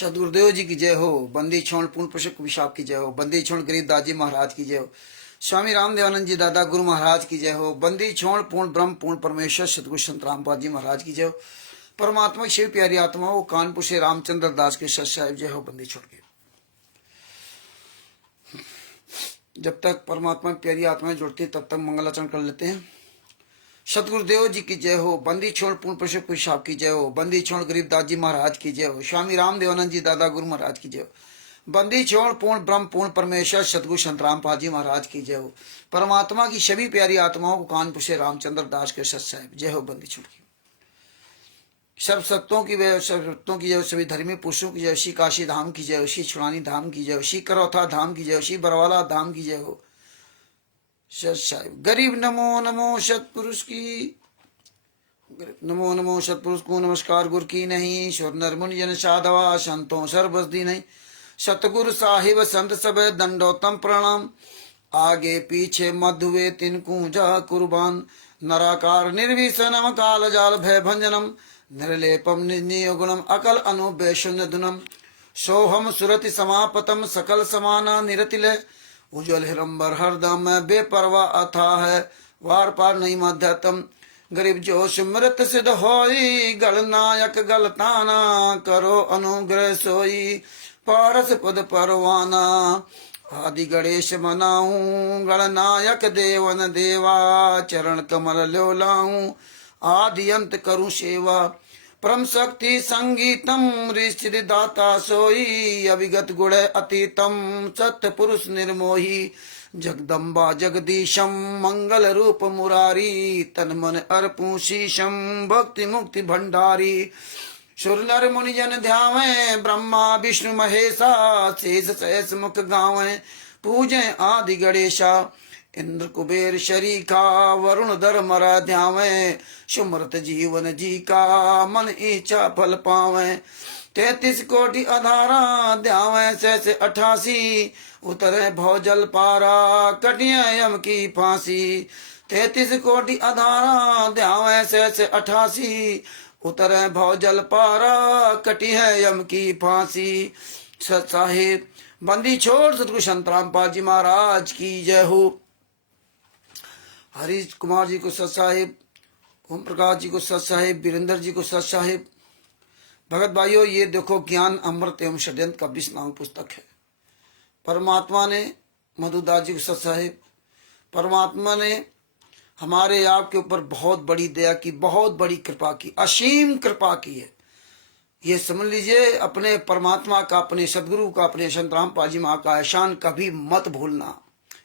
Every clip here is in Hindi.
सदगुरुदेव जी की जय हो। बंदी छोड़ पूर्ण पुष्प विशाप की जय हो। बंदी छोड़ गरीब दाजी महाराज की जय हो। स्वामी रामदेवानंद जी दादा गुरु महाराज की जय हो। बंदी छोड़ पूर्ण ब्रह्म पूर्ण परमेश्वर सतगुरु संत रामपाल जी महाराज की जय हो। परमात्मा की शिव प्यारी आत्माओं कानपुर से रामचंद्र दास के सत साहिब जय हो। बंदी छोड़ के जब तक परमात्मा की प्यारी आत्माएं जुड़ती तब तक मंगलाचरण कर लेते हैं। सतगुरुदेव जी की जय हो। बंदी छोड़ पूर्ण पुष्प विशाप की जय हो। बंदी छोड़ गरीब दास जी महाराज की जय हो। स्वामी रामदेवानंद जी दादा गुरु महाराज की जय हो। बंदी छोड़ पूर्ण ब्रह्म पूर्ण परमेश्वर सतगुरु संत रामपाल जी महाराज की जय हो। परमात्मा की सभी प्यारी आत्माओं को कानपुर से रामचंद्र दास के सत साहिब जय हो। बंदी छोड़ की सब सत्यों की जय, सब सत्यों की जय, सभी धर्मी पुरुषों की जय, श्री काशी धाम की जय, श्री छुड़ानी धाम की जय, श्री करौथा धाम की जय, श्री बरवाला धाम की जय हो। सत साहिब गरीब नमो नमो सतपुरुष की नमो नमो सतपुरुष को नमस्कार गुरु की नहीं। स्वर नर मुनि जन साधवा संतों सर्वसदी नहीं। सतगुरु साहिब संत सब दंडोतम प्रणाम। आगे पीछे मधुवे तिनको जा कुर्बान। नराकार निर्विशनम काल जाल भय भंजनम। निर्लेपम निर्णय गुणम अकल अनुबेशुन्य दुनम। सोहम सुरति समापतम सकल समाना निरतिले। उज्ज्वल हिरंबर हरदम में बेपरवा अथा है। वार पार नहीं मध्यतम। गरीब जो सुमृत सिद्ध होई। गणनायक गलताना करो अनुग्रह सोई। पारस पद परवाना आदि गणेश मनाऊं। गणनायक देवन देवा चरण कमल लो लाऊं। आदि अंत करूं सेवा परम शक्ति संगीतम ऋषि दाता सोई। अभिगत गुण अतीतम सत्य पुरुष निर्मोही। जगदम्बा जगदीशम मंगल रूप मुरारी। तन मन अर्पूं शीशम भक्ति मुक्ति भंडारी। सुर नर मुनि जन ध्यावे ब्रह्मा विष्णु महेशा। शेष सहस मुख गावे पूजे आदि गणेशा। इंद्र कुबेर शरीखा वरुण धर मरा ध्यावे। सुमरत जीवन जी का मन इच्छा फल पावे। 33 कोटि अधारा ध्यावे सहस 88। उतरे भौजल पारा कटिया यम की फांसी। 33 कोटि अधारा ध्यावे सहस 88। उतरे भौजल पारा कटी है यम की फांसी। सत साहिब बंदी छोड़ सतगुरु संत रामपाल जी महाराज की जय हो। हरीश कुमार जी को सत साहिब। ओम प्रकाश जी को सत साहिब। वीरेंद्र जी को सत साहिब। भगत भाइयों ये देखो ज्ञान अमृत एवं षड्यंत्र का 20 नाम पुस्तक है। परमात्मा ने मधुदास जी को सत साहिब। परमात्मा ने हमारे आपके ऊपर बहुत बड़ी दया की, बहुत बड़ी कृपा की, असीम कृपा की है। ये समझ लीजिए अपने परमात्मा का, अपने सदगुरु का, अपने संत रामपाल जी महाराज का एहसान कभी मत भूलना।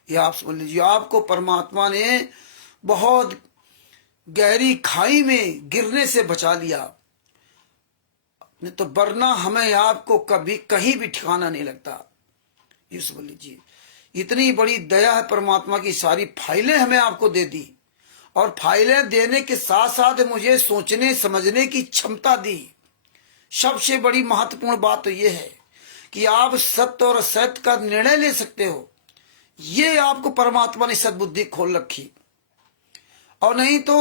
ये आप समझ लीजिए आपको परमात्मा ने बहुत गहरी खाई में गिरने से बचा लिया। नहीं तो वरना हमें आपको कभी कहीं भी ठिकाना नहीं लगता। ये समझ लीजिए इतनी बड़ी दया है परमात्मा की। सारी फाइलें हमें आपको दे दी और फाइलें देने के साथ साथ मुझे सोचने समझने की क्षमता दी। सबसे बड़ी महत्वपूर्ण बात तो यह है कि आप सत्य और असत्य का निर्णय ले सकते हो। ये आपको परमात्मा ने सद्बुद्धि खोल रखी। और नहीं तो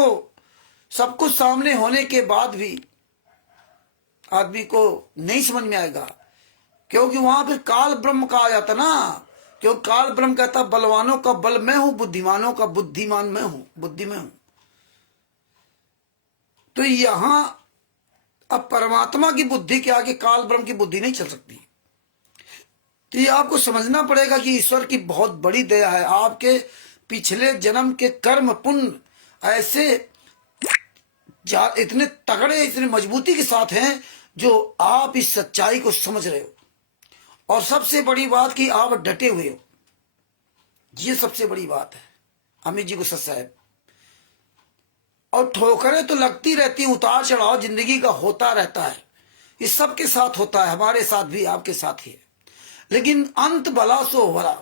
सब कुछ सामने होने के बाद भी आदमी को नहीं समझ में आएगा, क्योंकि वहां फिर काल ब्रह्म कहा जाता ना। क्यों काल ब्रह्म कहता बलवानों का बल मैं हूं, बुद्धिमानों का बुद्धिमान मैं हूं, बुद्धि मैं हूं। तो यहां अब परमात्मा की बुद्धि के आगे काल ब्रह्म की बुद्धि नहीं चल सकती। तो ये आपको समझना पड़ेगा कि ईश्वर की बहुत बड़ी दया है। आपके पिछले जन्म के कर्म पुण्य ऐसे इतने तगड़े, इतने मजबूती के साथ हैं जो आप इस सच्चाई को समझ रहे हो। और सबसे बड़ी बात कि आप डटे हुए हो। ये सबसे बड़ी बात है। अमित जी को सत साहिब। और ठोकरें तो लगती रहती, उतार चढ़ाव जिंदगी का होता रहता है। ये सबके साथ होता है, हमारे साथ भी, आपके साथ ही है। लेकिन अंत भला सो भला,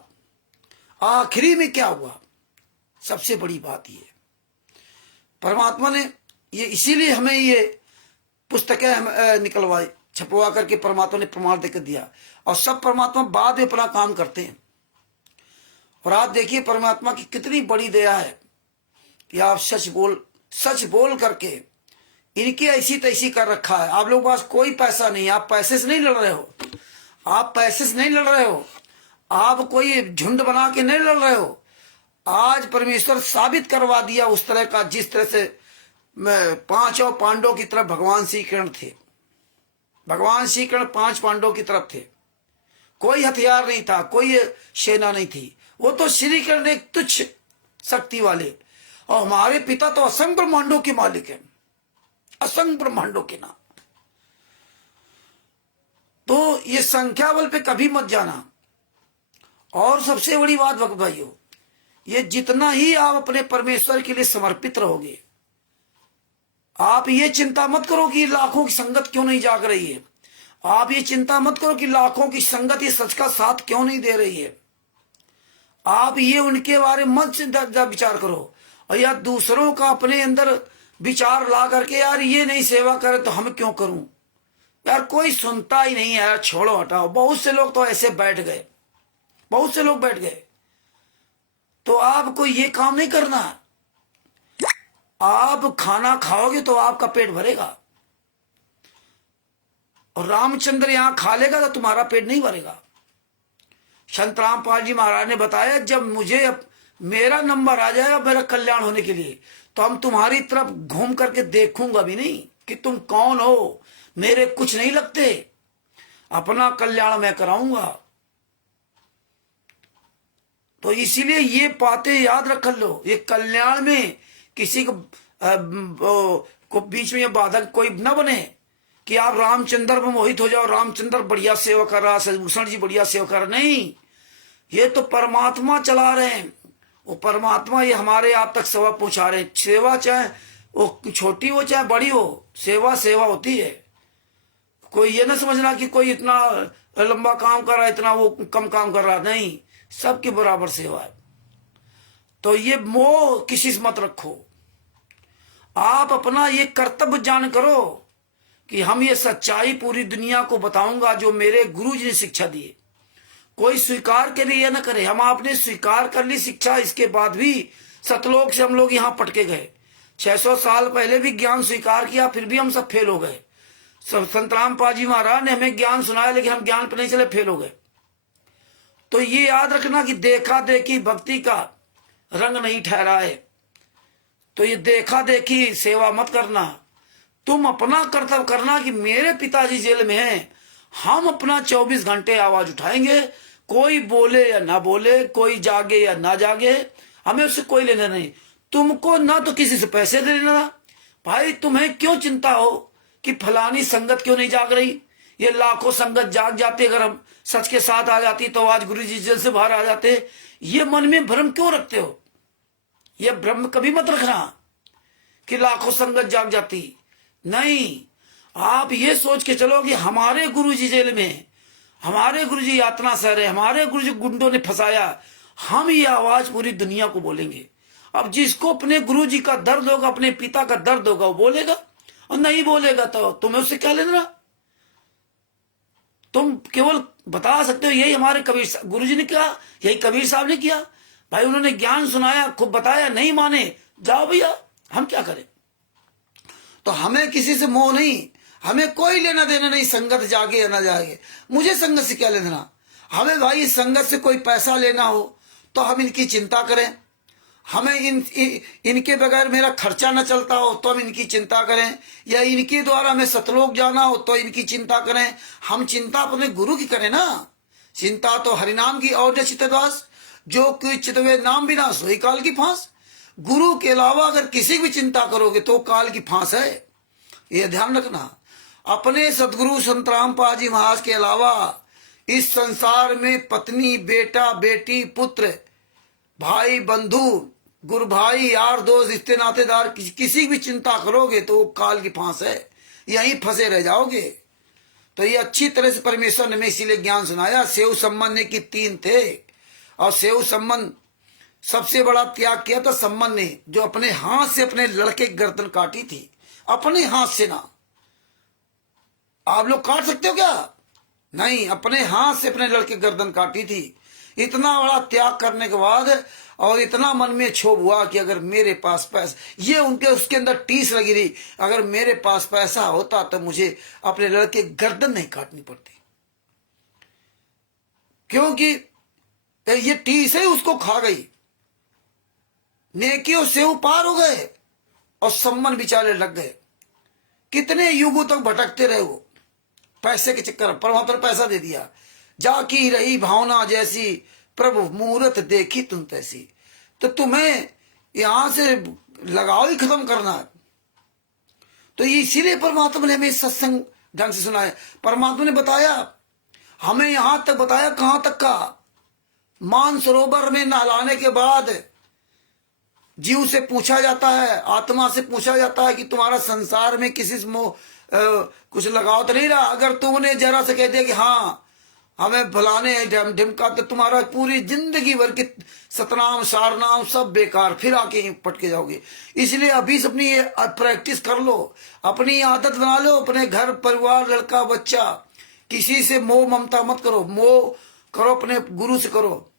आखिरी में क्या हुआ, सबसे बड़ी बात ये। परमात्मा ने ये इसीलिए हमें ये पुस्तकें निकलवाई, छपवा करके परमात्मा ने प्रमाण देकर दिया। और सब परमात्मा बाद में अपना काम करते हैं। और आज देखिए परमात्मा की कितनी बड़ी दया है कि आप सच बोल करके इनकी ऐसी तैसी कर रखा है। आप लोगों के पास कोई पैसा नहीं, आप पैसे से नहीं लड़ रहे हो। आप पैसे से नहीं लड़ रहे हो, आप कोई झुंड बना के नहीं लड़ रहे हो। आज परमेश्वर साबित करवा दिया उस तरह का, जिस तरह से पांचों पांडवों की तरफ भगवान श्री कृष्ण थे। भगवान श्री कृष्ण 5 पांडवों की तरफ थे। कोई हथियार नहीं था, कोई सेना नहीं थी, वो तो श्री कृष्ण एक तुच्छ शक्ति वाले। और हमारे पिता तो असंख्य ब्रह्मांडों के मालिक हैं, असंख्य ब्रह्मांडों के नाम। तो ये संख्या बल पे कभी मत जाना। और सबसे बड़ी बात भक्त भाइयों, ये जितना ही आप अपने परमेश्वर के लिए समर्पित रहोगे, आप ये चिंता मत करो कि लाखों की संगत क्यों नहीं जाग रही है। आप ये चिंता मत करो कि लाखों की संगत ये सच का साथ क्यों नहीं दे रही है। आप ये उनके बारे में मत विचार करो, और या दूसरों का अपने अंदर विचार ला करके यार ये नहीं सेवा करे तो हम क्यों करूं, यार कोई सुनता ही नहीं है, यार छोड़ो हटाओ। बहुत से लोग तो ऐसे बैठ गए, बहुत से लोग बैठ गए। तो आपको ये काम नहीं करना। आप खाना खाओगे तो आपका पेट भरेगा, और रामचंद्र यहां खा लेगा तो तुम्हारा पेट नहीं भरेगा। संत रामपाल जी महाराज ने बताया, जब मुझे मेरा नंबर आ जाएगा मेरा कल्याण होने के लिए, तो हम तुम्हारी तरफ घूम करके देखूंगा भी नहीं कि तुम कौन हो, मेरे कुछ नहीं लगते, अपना कल्याण मैं कराऊंगा। तो इसीलिए ये बातें याद रख लो। ये कल्याण में किसी को बीच में ये बाधक कोई न बने कि आप रामचंद्र में मोहित हो जाओ, रामचंद्र बढ़िया सेवा कर रहा, सजभूषण जी बढ़िया सेवा कर रहा। नहीं, ये तो परमात्मा चला रहे हैं। वो परमात्मा ये हमारे आप तक सेवा पहुंचा रहे हैं। सेवा चाहे वो छोटी हो चाहे बड़ी हो, सेवा सेवा होती है। कोई ये ना समझना कि कोई इतना लंबा काम कर रहा है, इतना वो कम काम कर रहा, नहीं, सबके बराबर सेवा है। तो ये मोह किसी से मत रखो। आप अपना ये कर्तव्य जान करो कि हम ये सच्चाई पूरी दुनिया को बताऊंगा जो मेरे गुरु जी ने शिक्षा दी। कोई स्वीकार के लिए ना करे। हम आपने स्वीकार कर ली शिक्षा, इसके बाद भी सतलोक से हम लोग यहाँ पटके गए। 600 साल पहले भी ज्ञान स्वीकार किया, फिर भी हम सब फेल हो गए। संत रामपाल जी महाराज ने हमें ज्ञान सुनाया, लेकिन हम ज्ञान पर नहीं चले, फेल हो गए। तो ये याद रखना कि देखा देखी भक्ति का रंग नहीं ठहरा है। तो ये देखा देखी सेवा मत करना। तुम अपना कर्तव्य करना कि मेरे पिताजी जेल में हैं, हम अपना 24 घंटे आवाज उठाएंगे। कोई बोले या ना बोले, कोई जागे या ना जागे, हमें उससे कोई लेना नहीं। तुमको ना तो किसी से पैसे देना भाई, तुम्हें क्यों चिंता हो कि फलानी संगत क्यों नहीं जाग रही। ये लाखों संगत जाग जाती, अगर हम सच के साथ आ जाती तो आज गुरु जी जेल से बाहर आ जाते। ये मन में भ्रम क्यों रखते हो। ये भ्रम कभी मत रखना कि लाखों संगत जाग जाती। नहीं, आप ये सोच के चलो कि हमारे गुरु जी जेल में, हमारे गुरु जी यातना सह रहे, हमारे गुरु जी गुंडों ने फंसाया, हम ये आवाज पूरी दुनिया को बोलेंगे। अब जिसको अपने गुरु जी का दर्द होगा, अपने पिता का दर्द होगा, वो बोलेगा, और नहीं बोलेगा तो तुम्हें उससे क्या लेना। तुम केवल बता सकते हो। यही हमारे कबीर गुरु जी ने किया, यही कबीर साहब ने किया। भाई उन्होंने ज्ञान सुनाया, खूब बताया, नहीं माने, जाओ भैया, हम क्या करें। तो हमें किसी से मोह नहीं, हमें कोई लेना देना नहीं, संगत जागे या ना जागे, मुझे संगत से क्या लेना। हमें भाई संगत से कोई पैसा लेना हो तो हम इनकी चिंता करें, हमें इनके बगैर मेरा खर्चा न चलता हो तो हम इनकी चिंता करें, या इनके द्वारा हमें सतलोक जाना हो तो इनकी चिंता करें। हम चिंता अपने गुरु की करें ना। चिंता तो हरिनाम की और चितदास, जो कोई चितवे नाम बिना सोई काल की फांस। गुरु के अलावा अगर किसी भी चिंता करोगे तो काल की फांस है, ये ध्यान रखना। अपने सदगुरु संत रामपाल जी महाराज के अलावा इस संसार में पत्नी, बेटा, बेटी, पुत्र, भाई, बंधु, गुरु भाई, यार, दोस्त, रिश्ते नातेदार, किसी भी चिंता करोगे तो वो काल की फांस है, यहीं फंसे रह जाओगे। तो ये अच्छी तरह से परमेश्वर ने हमें इसीलिए ज्ञान सुनाया। सेव संबंध ने कि 3 थे, और सेव संबंध सबसे बड़ा त्याग किया था संबंध ने, जो अपने हाथ से अपने लड़के की गर्दन काटी थी। अपने हाथ से ना, आप लोग काट सकते हो क्या, नहीं, अपने हाथ से अपने लड़के की गर्दन काटी थी। इतना बड़ा त्याग करने के बाद और इतना मन में क्षोभ हुआ कि अगर मेरे पास पैसा, ये उनके उसके अंदर टीस लगी रही, अगर मेरे पास पैसा होता तो मुझे अपने लड़के गर्दन नहीं काटनी पड़ती। क्योंकि ये टीस ही उसको खा गई, नेकियों से पार हो गए और सम्मन बिचारे लग गए। कितने युगों तक भटकते रहे वो पैसे के चक्कर। परमात्मा ने पैसा दे दिया, जाकी रही भावना जैसी, प्रभु मुहूर्त देखी तुम तैसी। तो तुम्हें यहां से लगाव ही खत्म करना है। तो इसीलिए परमात्मा ने हमें सत्संग ढंग से सुना है। परमात्मा ने बताया, हमें यहां तक बताया, कहां तक का, मानसरोवर में नहलाने के बाद जीव से पूछा जाता है, आत्मा से पूछा जाता है कि तुम्हारा संसार में किसी से कुछ लगाव तो नहीं रहा। अगर तुमने जरा से कह दिया कि हाँ हमें भलाने ढिमका, तो तुम्हारा पूरी जिंदगी भर की सतनाम सारनाम सब बेकार, फिर आके पटके जाओगे। इसलिए अभी से अपनी ये प्रैक्टिस कर लो, अपनी आदत बना लो। अपने घर परिवार, लड़का बच्चा, किसी से मोह ममता मत करो। मोह करो अपने गुरु से करो।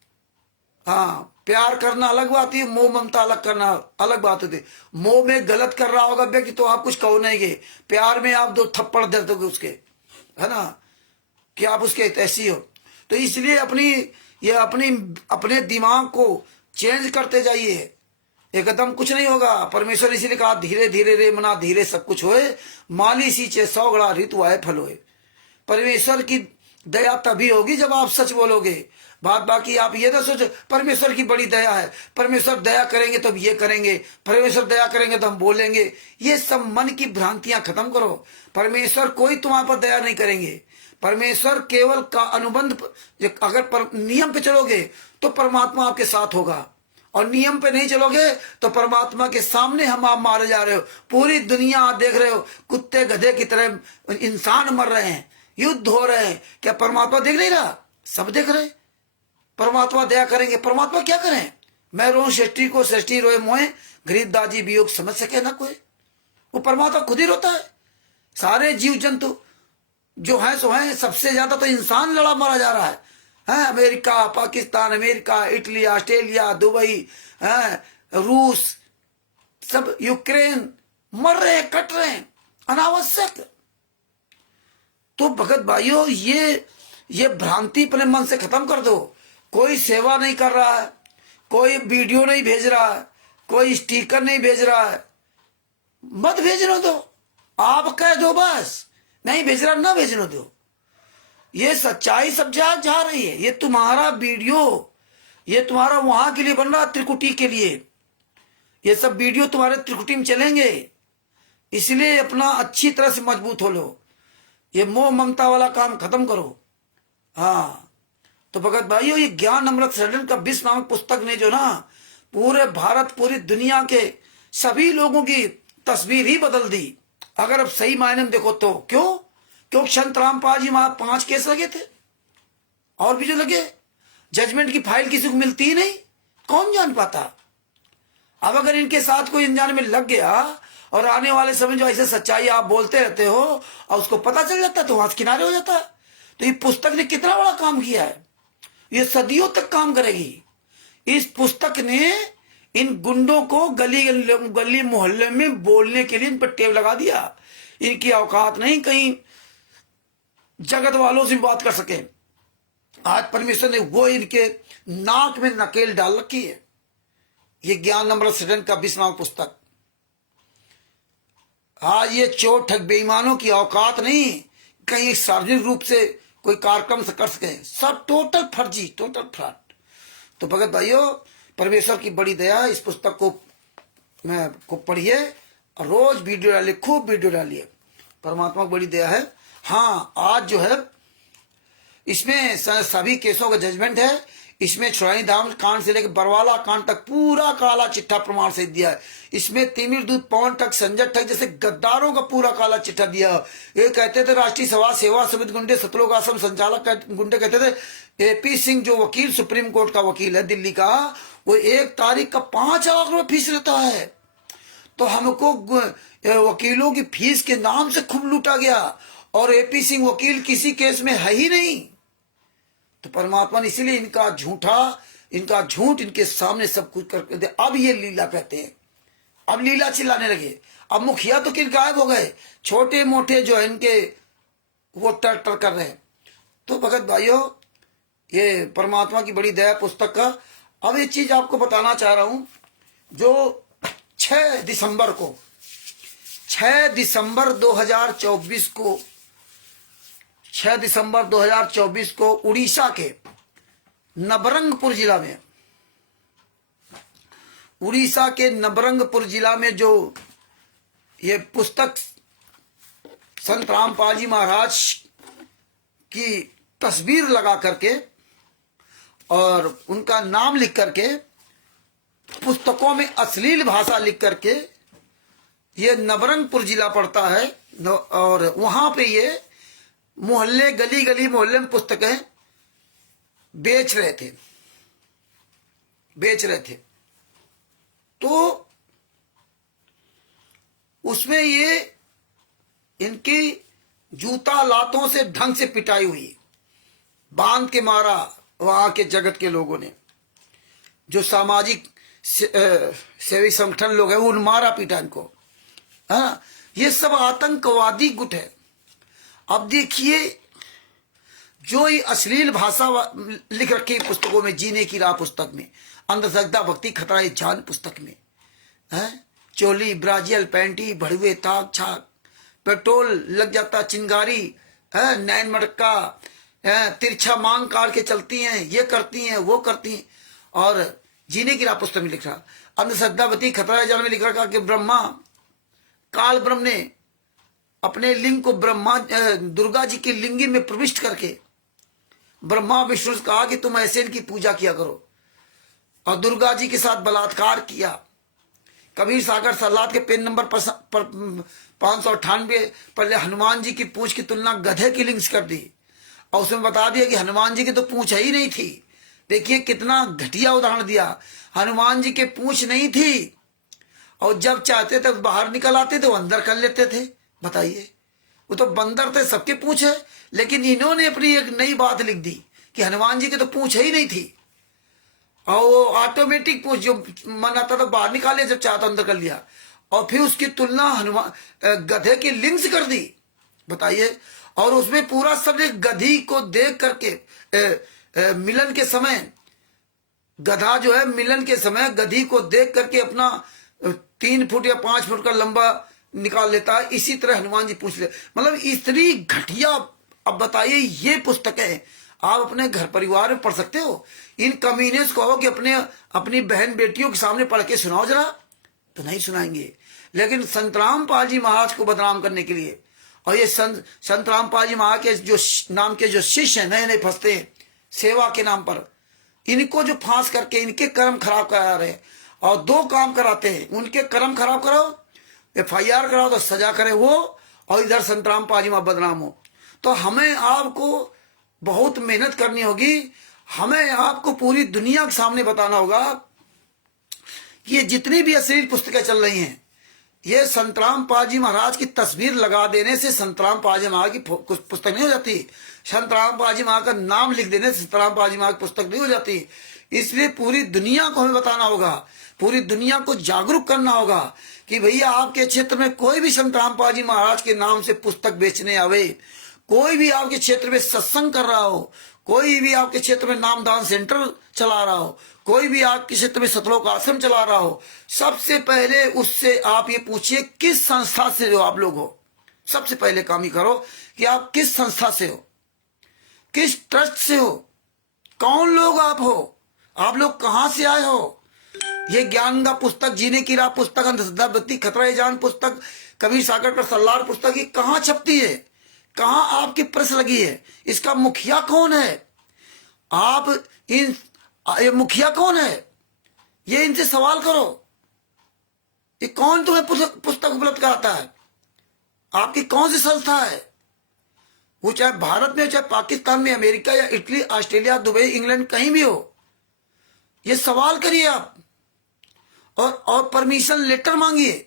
हाँ, प्यार करना अलग बात है, मोह ममता अलग करना अलग बात होती है। मोह में गलत कर रहा होगा व्यक्ति तो आप कुछ कहो नहीं गे, प्यार में आप 2 थप्पड़ दे दोगे उसके, है ना, कि आप उसके ऐसी हो। तो इसलिए अपने दिमाग को चेंज करते जाइए, एकदम कुछ नहीं होगा। परमेश्वर इसीलिए कहा, धीरे धीरे रे मना धीरे सब कुछ होए, माली सींचे 100 गड़ा ऋतु आए फल होए। परमेश्वर की दया तभी होगी जब आप सच बोलोगे। बात बाकी आप ये ना सोचो परमेश्वर की बड़ी दया है, परमेश्वर दया करेंगे तो ये करेंगे, परमेश्वर दया करेंगे तो हम बोलेंगे। ये सब मन की भ्रांतियां खत्म करो। परमेश्वर कोई तुम्हारे पर दया नहीं करेंगे। परमेश्वर केवल का अनुबंध, अगर नियम पे चलोगे तो परमात्मा आपके साथ होगा, और नियम पे नहीं चलोगे तो परमात्मा के सामने हम आप मारे जा रहे हो। पूरी दुनिया आप देख रहे हो, कुत्ते गधे की तरह इंसान मर रहे हैं, युद्ध हो रहे हैं। क्या परमात्मा देख नहीं रहा? सब देख रहे। परमात्मा दया करेंगे। परमात्मा क्या करें? मैं रो सृष्टि को सृष्टि रोए मोए, गरीब दाजी वियोग समझ सके ना कोई। वो परमात्मा खुद ही रोता है। सारे जीव जंतु जो है सो है, सबसे ज्यादा तो इंसान लड़ा मारा जा रहा है। America, Pakistan, America, Italy, Australia, Dubai, रूस, सब यूक्रेन मर रहे हैं, कट रहे हैं अनावश्यक। तो भगत भाइयों, ये भ्रांति अपने मन से खत्म कर दो। कोई सेवा नहीं कर रहा है, कोई वीडियो नहीं भेज रहा है, कोई स्टिकर नहीं भेज रहा है, मत भेजने दो। आप कह दो बस नहीं भेज रहा, ना भेजने दो। ये सच्चाई सब जा रही है। ये तुम्हारा वीडियो, ये तुम्हारा वहां के लिए बन रहा, त्रिकुटी के लिए। ये सब वीडियो तुम्हारे त्रिकुटी में चलेंगे। इसलिए अपना अच्छी तरह से मजबूत हो लो। ये मोह ममता वाला काम खत्म करो। हाँ, तो भगत भाइयों, ये ज्ञान अमृत सृजन का 20 नामक पुस्तक ने जो ना पूरे भारत, पूरी दुनिया के सभी लोगों की तस्वीर ही बदल दी। अगर अब सही मायने में देखो तो। क्यों संत रामपाल जी वहां 5 केस लगे थे, और भी जो लगे। जजमेंट की फाइल किसी को मिलती ही नहीं, कौन जान पाता। अब अगर इनके साथ कोई अनजाने में लग गया और आने वाले समय जो ऐसे सच्चाई आप बोलते रहते हो और उसको पता चल जाता है तो वहां से किनारे हो जाता है। तो ये पुस्तक ने कितना बड़ा काम किया है, ये सदियों तक काम करेगी। इस पुस्तक ने इन गुंडों को गली मोहल्ले में बोलने के लिए इन पर टेप लगा दिया। इनकी औकात नहीं कहीं जगत वालों से बात कर सके। आज परमेश्वर ने वो इनके नाक में नकेल डाल रखी है। ये ज्ञान अमृत सृजन का 20 नामक पुस्तक। आज ये चोर ठग बेईमानों की औकात नहीं कहीं सार्वजनिक रूप से कोई कार्यक्रम से कर सके। सब टोटल फर्जी, टोटल फ्रॉड। तो भगत भाइयों, परमेश्वर की बड़ी दया। इस पुस्तक को पढ़िए और रोज वीडियो डालिए, खूब वीडियो डालिए। परमात्मा की बड़ी दया है। हाँ, आज जो है इसमें सभी केसों का जजमेंट है। इसमें छुड़ाई धाम कांड से लेकर बरवाला कांड तक पूरा काला चिट्ठा प्रमाण से दिया है। इसमें तिमिर दूत पवन तक, संजय तक जैसे गद्दारों का पूरा काला चिट्ठा दिया। ये कहते थे राष्ट्रीय सभा सेवा समिति गुंडे, सतलोक आश्रम संचालक गुंडे कहते थे। एपी सिंह जो वकील, सुप्रीम कोर्ट का वकील है दिल्ली का, वो 1 तारीख का 5 लाख रुपए फीस लेता है। तो हमको वकीलों की फीस के नाम से खूब लूटा गया, और एपी सिंह वकील किसी केस में है ही नहीं। तो परमात्मा ने इसीलिए इनका झूठ इनके सामने सब कुछ करके दे। अब ये लीला कहते हैं, अब लीला चिल्लाने लगे। अब मुखिया तो किन गायब हो गए, छोटे मोटे जो है इनके वो टर कर रहे हैं। तो भगत भाइयों, ये परमात्मा की बड़ी दया पुस्तक का। अब एक चीज आपको बताना चाह रहा हूं, जो 6 दिसंबर को 6 दिसंबर 2024 को 6 दिसंबर 2024 को उड़ीसा के नबरंगपुर जिला में, उड़ीसा के नबरंगपुर जिला में जो ये पुस्तक संत रामपाल जी महाराज की तस्वीर लगा करके और उनका नाम लिख करके पुस्तकों में अश्लील भाषा लिख करके ये नबरंगपुर जिला पड़ता है, और वहां पे ये मोहल्ले गली गली मोहल्ले में पुस्तकें बेच रहे थे। तो उसमें ये इनकी जूता लातों से ढंग से पिटाई हुई, बांध के मारा वहां के जगत के लोगों ने, जो सामाजिक सेवी संगठन लोग हैं उन मारा पीटा इनको। हाँ, ये सब आतंकवादी गुट है। अब देखिए, जो ये अश्लील भाषा लिख रखी पुस्तकों में, जीने की राह पुस्तक में, अंधश्रद्धा भक्ति खतरा ये जान पुस्तक में है, चोली ब्राजियल पैंटी भड़वे ताक छाक, पेट्रोल लग जाता चिंगारी है, नैन मटका है, तिरछा मांग काट के चलती हैं, ये करती हैं वो करती हैं। और जीने की राह पुस्तक में लिख रहा, अंधश्रद्धा भक्ति खतरा जान में लिख रखा कि ब्रह्मा काल ब्रह्म ने अपने लिंग को ब्रह्मा दुर्गा जी की लिंगी में प्रविष्ट करके ब्रह्मा विष्णु से कहा कि तुम ऐसे इनकी पूजा किया करो, और दुर्गा जी के साथ बलात्कार किया। कबीर सागर सलाद के पेन नंबर 598 पर हनुमान जी की पूंछ की तुलना गधे की लिंग से कर दी, और उसमें बता दिया कि हनुमान जी की तो पूंछ ही नहीं थी। देखिए कितना घटिया उदाहरण दिया, हनुमान जी के पूंछ नहीं थी, और जब चाहते थे बाहर निकल आते थे, वो अंदर कर लेते थे। बताइए, वो तो बंदर थे, सबके पूंछ है, लेकिन इन्होंने अपनी एक नई बात लिख दी कि हनुमान जी की तो पूंछ ही नहीं थी, और वो ऑटोमेटिक पूंछ जो मन आता था बाहर निकाले, जब चाहता अंदर कर लिया, और फिर उसकी तुलना हनुमान गधे की लिंग से कर दी। बताइए, और उसमें पूरा सब्जेक्ट गधी को देख करके मिलन के समय, गधा जो है मिलन के समय गधी को देख करके अपना 3 फुट या 5 फुट का लंबा निकाल लेता है। इसी तरह हनुमान जी पूछ ले, मतलब इतनी घटिया। अब बताइए, ये पुस्तकें आप अपने घर परिवार में पढ़ सकते हो? इन कमीने को कहो कि अपनी बहन बेटियों के सामने पढ़ के सुनाओ जरा, तो नहीं सुनाएंगे। लेकिन संत रामपाल जी महाराज को बदनाम करने के लिए, और ये संत रामपाल जी महाराज के जो नाम के जो शिष्य नए नए फंसते हैं सेवा के नाम पर, इनको जो फांस करके इनके कर्म खराब करा रहे हैं, और 2 काम कराते हैं, उनके कर्म खराब कराओ, FIR कराओ तो सजा करे वो, और इधर संत रामपाल जी महाराज बदनाम हो। तो हमें आपको बहुत मेहनत करनी होगी, हमें आपको पूरी दुनिया के सामने बताना होगा कि ये जितनी भी अश्लील पुस्तकें चल रही हैं, ये संत रामपाल जी महाराज की तस्वीर लगा देने से संत रामपाल जी महाराज की पुस्तक नहीं हो जाती। संत रामपाल जी महाराज का नाम लिख देने से संत रामपाल जी महाराज की पुस्तक नहीं हो जाती। इसलिए पूरी दुनिया को हमें बताना होगा, पूरी दुनिया को जागरूक करना होगा कि भैया आपके क्षेत्र में कोई भी संत रामपाल जी महाराज के नाम से पुस्तक बेचने आवे, कोई भी आपके क्षेत्र में सत्संग कर रहा हो, कोई भी आपके क्षेत्र में नामदान सेंटर चला रहा हो, कोई भी आपके क्षेत्र में सतलोक आश्रम चला रहा हो, सबसे पहले उससे आप ये पूछिए किस संस्था से हो आप लोग हो। सबसे पहले काम ही करो कि आप किस संस्था से हो, किस ट्रस्ट से हो, कौन लोग आप हो, आप लोग कहां से आए हो। ये ज्ञान का पुस्तक, जीने की राह पुस्तक, अंधश्रद्धा भक्ति खतरा ये जान पुस्तक, कबीर सागर का सल्लार पुस्तक, ये कहां छपती है, कहां आपकी प्रेस लगी है, इसका मुखिया कौन है, आप ये मुखिया कौन है, ये इनसे सवाल करो। ये कौन तुम्हें पुस्तक उपलब्ध कराता है, आपकी कौन सी संस्था है, वो चाहे भारत में, चाहे पाकिस्तान में, अमेरिका या इटली, ऑस्ट्रेलिया, दुबई, इंग्लैंड, कहीं भी हो। ये सवाल करिए आप, और परमिशन लेटर मांगिए।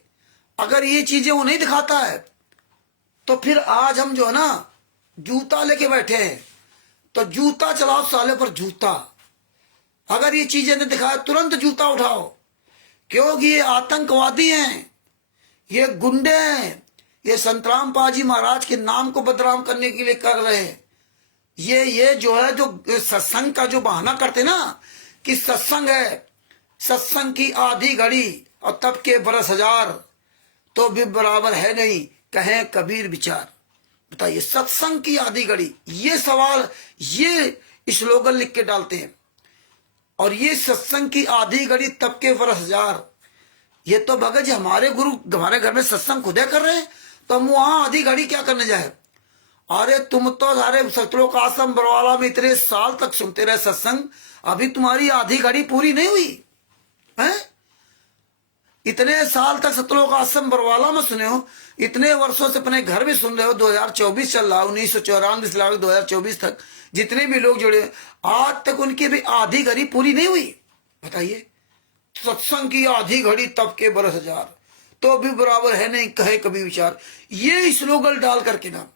अगर ये चीजें वो नहीं दिखाता है, तो फिर आज हम जो है ना जूता लेके बैठे हैं, तो जूता चलाओ साले पर जूता। अगर ये चीजें नहीं दिखाए, तुरंत जूता उठाओ, क्योंकि ये आतंकवादी हैं, ये गुंडे हैं, ये संत रामपाल जी महाराज के नाम को बदनाम करने के लिए कर रहे हैं। ये जो है, जो सत्संग का जो बहाना करते ना कि सत्संग है, सत्संग की आधी घड़ी और तब के बरस हजार, तो भी बराबर है नहीं कहें कबीर विचार। बताइए, सत्संग की आधी घड़ी, ये सवाल ये स्लोगन लिख के डालते हैं। और ये सत्संग की आधी घड़ी तब के बरस हजार, ये तो भगत जी हमारे गुरु हमारे घर में सत्संग खुदे कर रहे हैं, तो हम वहां आधी घड़ी क्या करने जाए। अरे तुम तो सारे सतलोक आश्रम बरवाला में इतने साल तक सुनते रहे सत्संग, अभी तुम्हारी आधी घड़ी पूरी नहीं हुई है। इतने साल तक सतलोक आश्रम बरवाला में सुने हो, इतने वर्षों से अपने घर में सुन रहे हो, 2024 चल रहा, 1994 से लेकर 2024 तक जितने भी लोग जुड़े, आज तक उनकी भी आधी घड़ी पूरी नहीं हुई। बताइए, सत्संग की आधी घड़ी तब के बरस हजार, तो भी बराबर है नहीं कहे कभी विचार। ये स्लोगन डाल करके ना,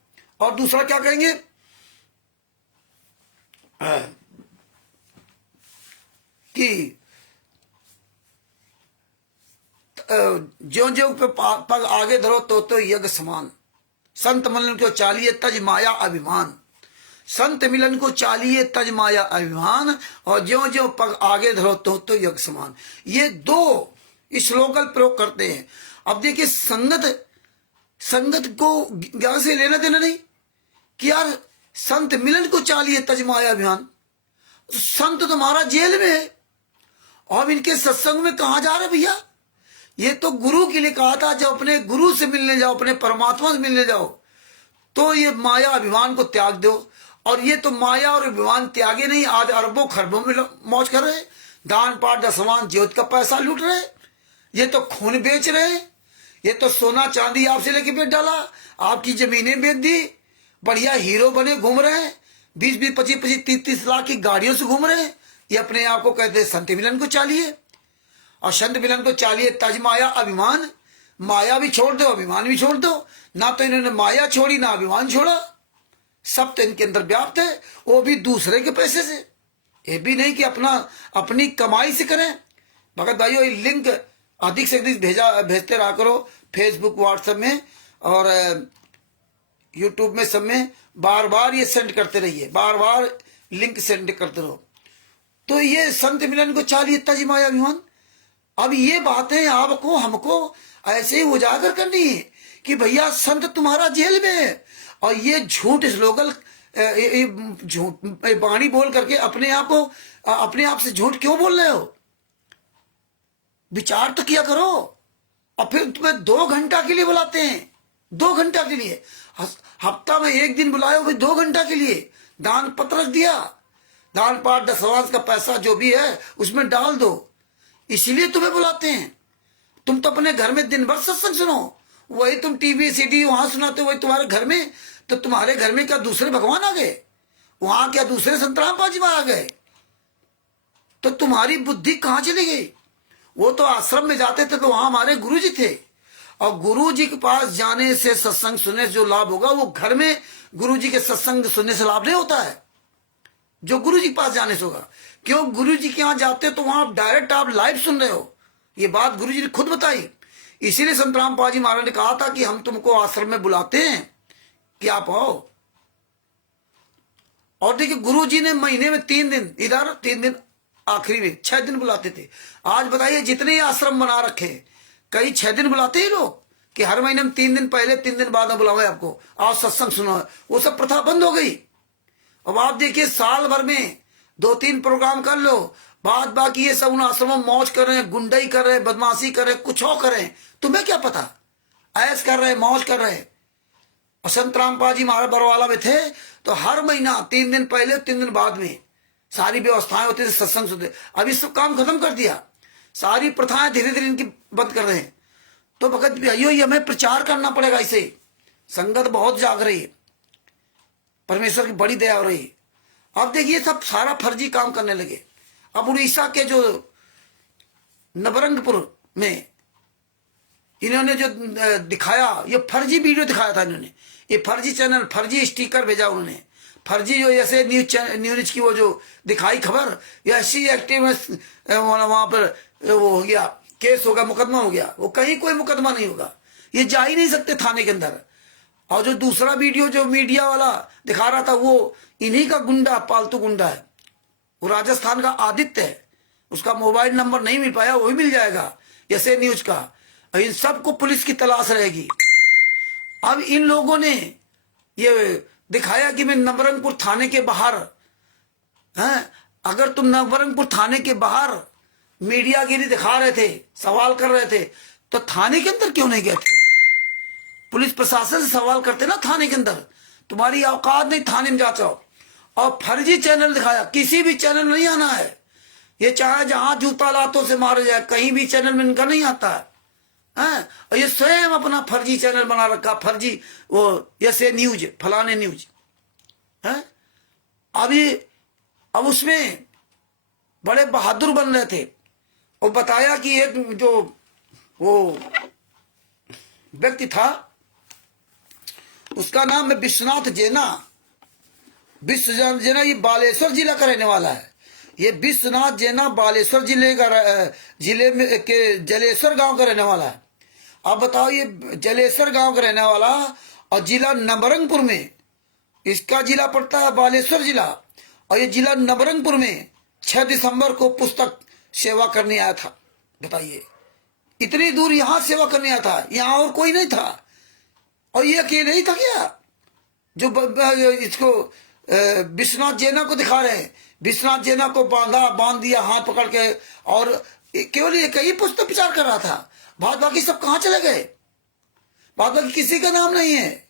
और दूसरा क्या कहेंगे कि ज्यो ज्यो पे पग आगे धरो तो यज्ञ समान, संत मिलन को चालिए तज माया अभिमान, संत मिलन को चालिए तज माया अभिमान, और ज्यो ज्यो पग आगे धरो तो यज्ञ समान। ये दो स्लोगन प्रयोग करते हैं। अब देखिए, संगत को ज्ञान से लेना देना नहीं कि यार संत मिलन को चालिए तज माया अभिमान, संत तुम्हारा जेल में है और इनके सत्संग में कहा जा रहे भैया। ये तो गुरु के लिए कहा था, जब अपने गुरु से मिलने जाओ, अपने परमात्मा से मिलने जाओ, तो ये माया अभिमान को त्याग दो। और ये तो माया और अभिमान त्यागे नहीं, आज अरबों खरबों में मौज कर रहे, दान पाठ दसवान ज्योत का पैसा लूट रहे, ये तो खून बेच रहे, ये तो सोना चांदी आपसे लेके बेच डाला, आपकी जमीनें बेच दी, बढ़िया हीरो बने घूम रहे हैं, 20-20, 25-25, 30-30 लाख की गाड़ियों से घूम रहे हैं। ये अपने आप को कहते हैं संत मिलन को चालिए, और संत मिलन को चालिए तज माया अभिमान। माया भी छोड़ दो, अभिमान भी छोड़ दो। ना तो इन्होंने माया छोड़ी, ना अभिमान छोड़ा, सब तो इनके अंदर व्याप्त है, वो भी दूसरे के पैसे से। ये भी नहीं कि अपनी कमाई से करें। भगत भाइयों, ये लिंक अधिक से अधिक भेजते रहा करो, फेसबुक व्हाट्सएप में और यूट्यूब में, सब में बार बार ये सेंड करते रहिए, बार बार लिंक सेंड करते रहो। तो ये संत मिलन को चालिए तज माया अभिमान। अब ये बातें आपको हमको ऐसे ही उजागर करनी है कि भैया संत तुम्हारा जेल में है, और ये झूठ स्लोगन झूठ बाणी बोल करके अपने आप से झूठ क्यों बोल रहे हो। विचार तो किया करो। और फिर तुम्हें 2 घंटा के लिए बुलाते हैं, 2 घंटा के लिए, हफ्ता में 1 दिन बुलाए, फिर 2 घंटा के लिए दान पत्र रख दिया, दान पाठ दसवास का पैसा जो भी है उसमें डाल दो, इसीलिए तुम्हें बुलाते हैं। तुम तो अपने घर में दिन भर सत्संग सुनो, वही तुम टीवी सीडी वहां सुनाते, वही तुम्हारे घर में, तो तुम्हारे घर में क्या दूसरे भगवान आ गए, वहां क्या दूसरे संतराम पाजी आ गए, तो तुम्हारी बुद्धि कहां चली गई। वो तो आश्रम में जाते थे तो वहां हमारे गुरु जी थे, और गुरु जी के पास जाने से सत्संग सुनने से जो लाभ होगा, वो घर में गुरु जी के सत्संग सुनने से लाभ नहीं होता है, जो गुरु जी के पास जाने से होगा। क्यों, गुरु जी के यहाँ जाते तो वहां डायरेक्ट आप लाइव सुन रहे हो। ये बात गुरु जी ने खुद बताई। इसीलिए संतराम पाजी महाराज ने कहा था कि हम तुमको आश्रम में बुलाते हैं कि आप आओ। और देखिए, गुरु जी ने महीने में 3 दिन इधर, 3 दिन आखिरी में, 6 दिन बुलाते थे। आज बताइए, जितने ही आश्रम बना रखे, कई 6 दिन बुलाते ही लोग, कि हर महीने में 3 दिन पहले 3 दिन बाद में बुलावे आपको, आओ सत्संग सुनो। वो सब प्रथा बंद हो गई। अब आप देखिए, साल भर में 2-3 प्रोग्राम कर लो, बाद बाकी ये सब उन आश्रमों में मौज कर रहे हैं, गुंडाई कर रहे हैं, बदमाशी कर रहे हैं, कुछ और कर रहे हैं, तुम्हें क्या पता, ऐश कर रहे हैं, मौज कर रहे हैं। और संत रामपाल जी महाराज बरवाला में थे तो हर महीना 3 दिन पहले 3 दिन बाद में सारी व्यवस्थाएं होती थी, सत्संग सुनते। अभी सब काम खत्म कर दिया, सारी प्रथाएं धीरे धीरे इनकी बंद कर रहे हैं। तो भगत भाइयों, ये हमें प्रचार करना पड़ेगा। इसे संगत बहुत जाग रही है, परमेश्वर की बड़ी दया हो रही है। अब देखिए, सब सारा फर्जी काम करने लगे। अब उड़ीसा के जो नवरंगपुर में इन्होंने जो दिखाया, ये फर्जी वीडियो दिखाया था इन्होंने, ये फर्जी चैनल, फर्जी स्टिकर भेजा उन्होंने, फर्जी जो ऐसे न्यूज की वो जो दिखाई खबर, ऐसी एक्टिविस्ट वहां पर वो हो गया, केस होगा, मुकदमा हो गया। वो कहीं कोई मुकदमा नहीं होगा, ये जा ही नहीं सकते थाने के अंदर। और जो दूसरा वीडियो जो मीडिया वाला दिखा रहा था वो इन्हीं का गुंडा, पालतू गुंडा है। वो राजस्थान का आदित्य है। उसका मोबाइल नंबर नहीं मिल पाया, वो भी मिल जाएगा ऐसे न्यूज का। इन सबको पुलिस की तलाश रहेगी। अब इन लोगों ने ये दिखाया कि मैं नवरंगपुर थाने के बाहर हैं। अगर तुम नवरंगपुर थाने के बाहर मीडियागिरी दिखा रहे थे, सवाल कर रहे थे, तो थाने के अंदर क्यों नहीं गए थे? पुलिस प्रशासन से सवाल करते ना थाने के अंदर। तुम्हारी औकात नहीं थाने में जाओ। और फर्जी चैनल दिखाया। किसी भी चैनल नहीं आना है। ये चाहे जहां जूता लातों से मारे जाए, कहीं भी चैनल में इनका नहीं आता है। और ये स्वयं अपना फर्जी चैनल बना रखा, फर्जी वो ऐसे न्यूज, फलाने न्यूज है। अब उसमें बड़े बहादुर बन रहे थे। और बताया कि एक जो वो व्यक्ति था, उसका नाम है विश्वनाथ जेना। विश्वनाथ जेना ये बालेश्वर जिला का रहने वाला है। ये विश्वनाथ जेना बालेश्वर जिले में के जलेश्वर गांव का रहने वाला है। अब बताओ, ये जलेश्वर गांव का रहने वाला और जिला नवरंगपुर में, इसका जिला पड़ता है बालेश्वर जिला, और ये जिला नवरंगपुर में 6 दिसंबर को पुस्तक सेवा करने आया था। बताइए, इतनी दूर यहां सेवा करने आया था, यहां और कोई नहीं था। और ये अकेले ही था क्या जो इसको विश्वनाथ जेना को दिखा रहे हैं? विश्वनाथ जेना को बांध दिया हाथ पकड़ के, और केवल एक ही पुस्तक प्रचार कर रहा था। बाद बाकी सब कहां चले गए? बाद बाकी किसी का नाम नहीं है।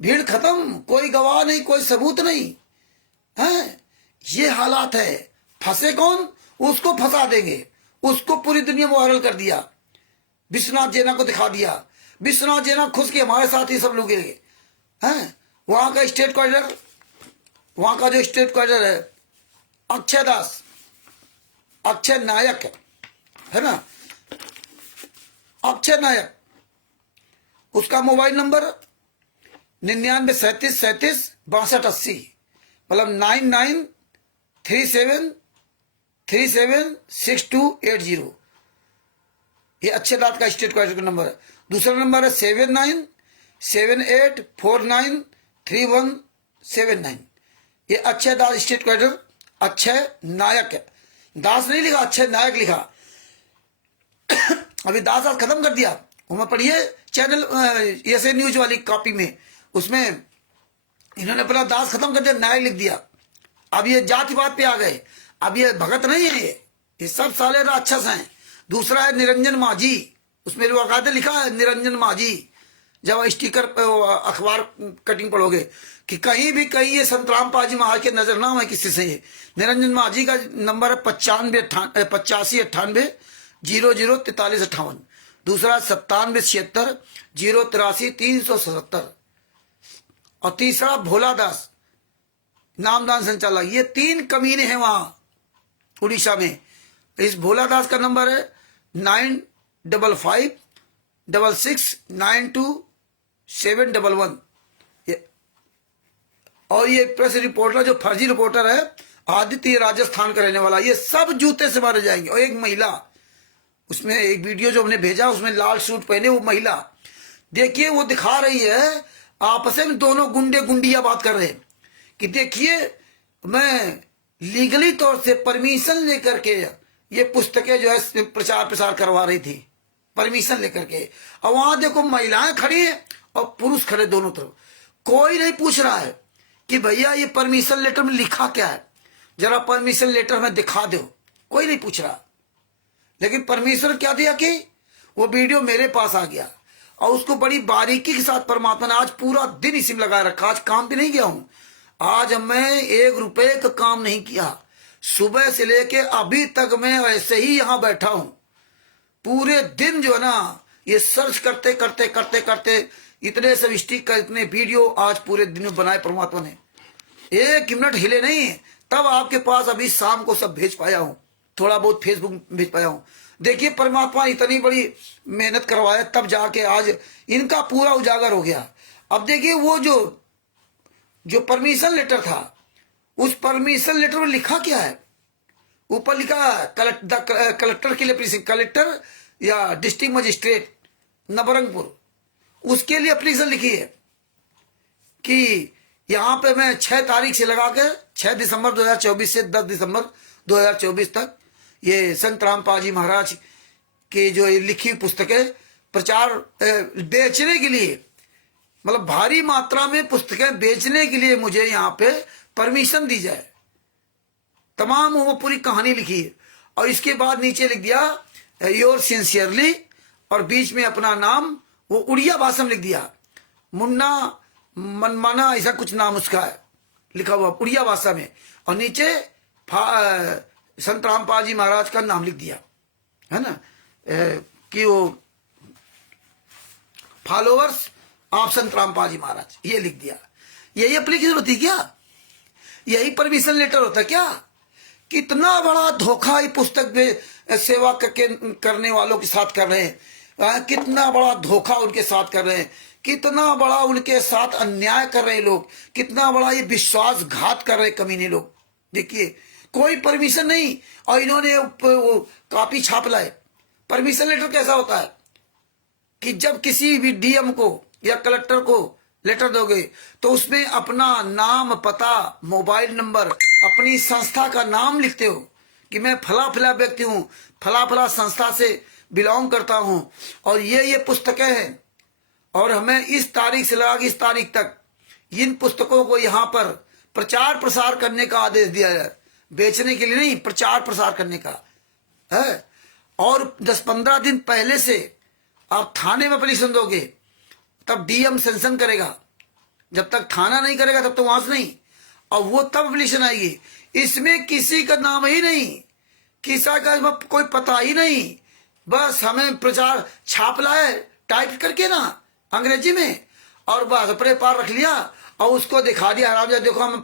भीड़ खत्म, कोई गवाह नहीं, कोई सबूत नहीं है। ये हालात है। फंसे कौन? उसको फंसा देंगे। उसको पूरी दुनिया में वायरल कर दिया, विश्वनाथ जेना को दिखा दिया। विश्वनाथ जेना खुश के हमारे साथ ही सब लोग हैं। वहां का स्टेट क्वार्टर, वहां का जो स्टेट क्वार्टर है अक्षय दास, अक्षय नायक है ना, अक्षय नायक। उसका मोबाइल नंबर 9937376280, मतलब 9937376280। ये अक्षय दास का स्टेट क्वार्टर का नंबर है। दूसरा नंबर है 7978493179। ये अक्षय दास स्टेट क्वार्टर, अक्षय नायक है। दास नहीं लिखा, अक्षय नायक लिखा। अभी दास आज खत्म कर दिया। मैं पढ़िए चैनल ऐसे न्यूज वाली कॉपी में, उसमें इन्होंने अपना दास खत्म कर दिया, नायक लिख दिया। अब ये जातिवाद पे आ गए। अब ये भगत नहीं है, ये सब साले राक्षस हैं। दूसरा है निरंजन माझी, उसमें बाकायदा लिखा है निरंजन माझी। जब स्टिकर पे अखबार कटिंग पढ़ोगे कि कहीं भी कहीं ये संतराम पाजी महाराज के नजर ना हो किसी से। निरंजन माझी का नंबर है 8588004358। दूसरा 9776008377। और तीसरा भोला दास, नामदान संचालक। ये 3 कमीने हैं वहां उड़ीसा में। इस भोला दास का नंबर है 9556962711। और ये प्रेस रिपोर्टर जो फर्जी रिपोर्टर है आदित्य, राजस्थान का रहने वाला, ये सब जूते से मारे जाएंगे। और एक महिला, उसमें एक वीडियो जो हमने भेजा उसमें लाल सूट पहने वो महिला, देखिए वो दिखा रही है आपस में दोनों गुंडे गुंडिया बात कर रहे हैं कि देखिए मैं लीगली तौर से परमिशन लेकर के ये पुस्तकें जो है प्रचार प्रसार करवा रही थी, परमिशन लेकर के। और वहां देखो महिलाएं खड़ी है और पुरुष खड़े दोनों तरफ। कोई नहीं पूछ रहा है कि भैया ये परमिशन लेटर में लिखा क्या है, जरा परमिशन लेटर में दिखा दो। कोई नहीं पूछ रहा। लेकिन परमिशन क्या दिया कि वो वीडियो मेरे पास आ गया और उसको बड़ी बारीकी के साथ परमात्मा ने आज पूरा दिन इसी में लगा रखा। आज काम पे नहीं गया हूं। आज मैं 1 रुपए का काम नहीं किया। सुबह से लेके अभी तक मैं ऐसे ही यहां बैठा हूं। पूरे दिन जो है ना ये सर्च करते करते करते करते इतने सब स्टिक, इतने वीडियो आज पूरे दिन में बनाए परमात्मा ने। 1 मिनट हिले नहीं, तब आपके पास अभी शाम को सब भेज पाया हूं। थोड़ा बहुत फेसबुक भेज पाया हूं। देखिए परमात्मा इतनी बड़ी मेहनत करवाया तब जाके आज इनका पूरा उजागर हो गया। अब देखिए वो जो परमिशन लेटर था, उस परमिशन लेटर में लिखा क्या है? ऊपर लिखा कलेक्टर के लिए, कलेक्टर या डिस्ट्रिक्ट मजिस्ट्रेट नवरंगपुर, उसके लिए एप्लीकेशन लिखी है। कि यहाँ पे मैं 6 तारीख से लगा के 6 दिसंबर 2024 से 10 दिसंबर 2024 तक ये संत रामपाल जी महाराज की जो ये लिखी पुस्तकें प्रचार बेचने के लिए, मतलब भारी मात्रा में पुस्तकें बेचने के लिए मुझे यहाँ पे परमिशन दी जाए। तमाम वो पूरी कहानी लिखी है और इसके बाद नीचे लिख दिया योर सिंसियरली, और बीच में अपना नाम वो उड़िया भाषा में लिख दिया, मुन्ना मनमाना ऐसा कुछ नाम उसका है लिखा हुआ उड़िया भाषा में, और नीचे संत रामपाल जी महाराज का नाम लिख दिया है ना, कि वो फॉलोअर्स आप संत रामपाल जी महाराज, ये लिख दिया। यही एप्लीकेशन होती क्या? यही परमिशन लेटर होता क्या? कितना बड़ा धोखा ये पुस्तक में सेवा करने वालों के साथ कर रहे हैं, कितना बड़ा धोखा उनके साथ कर रहे हैं, कितना बड़ा उनके साथ अन्याय कर रहे हैं लोग, कितना बड़ा ये विश्वासघात कर रहे कमीने लोग। देखिए कोई परमिशन नहीं और इन्होंने वो कॉपी छाप लाए। परमिशन लेटर कैसा होता है कि जब किसी भी डीएम को या कलेक्टर को लेटर दोगे तो उसमें अपना नाम, पता, मोबाइल नंबर, अपनी संस्था का नाम लिखते हो कि मैं फला फला व्यक्ति हूं, फला फला संस्था से बिलोंग करता हूं और ये पुस्तकें हैं और हमें इस तारीख से लगा इस तारीख तक इन पुस्तकों को यहाँ पर प्रचार प्रसार करने का आदेश दिया है। बेचने के लिए नहीं, प्रचार प्रसार करने का है। और 10-15 दिन पहले से आप थाने में एप्लीकेशन दोगे तब डीएम सेंशन करेगा। जब तक थाना नहीं करेगा तब तो वहां से नहीं, और वो तब एप्लीकेशन आएगी। इसमें किसी का नाम ही नहीं, किसी का कोई पता ही नहीं, बस हमें प्रचार छाप लाए टाइप करके ना अंग्रेजी में और बस अपने पार रख लिया और उसको दिखा दिया आराम से, देखो हम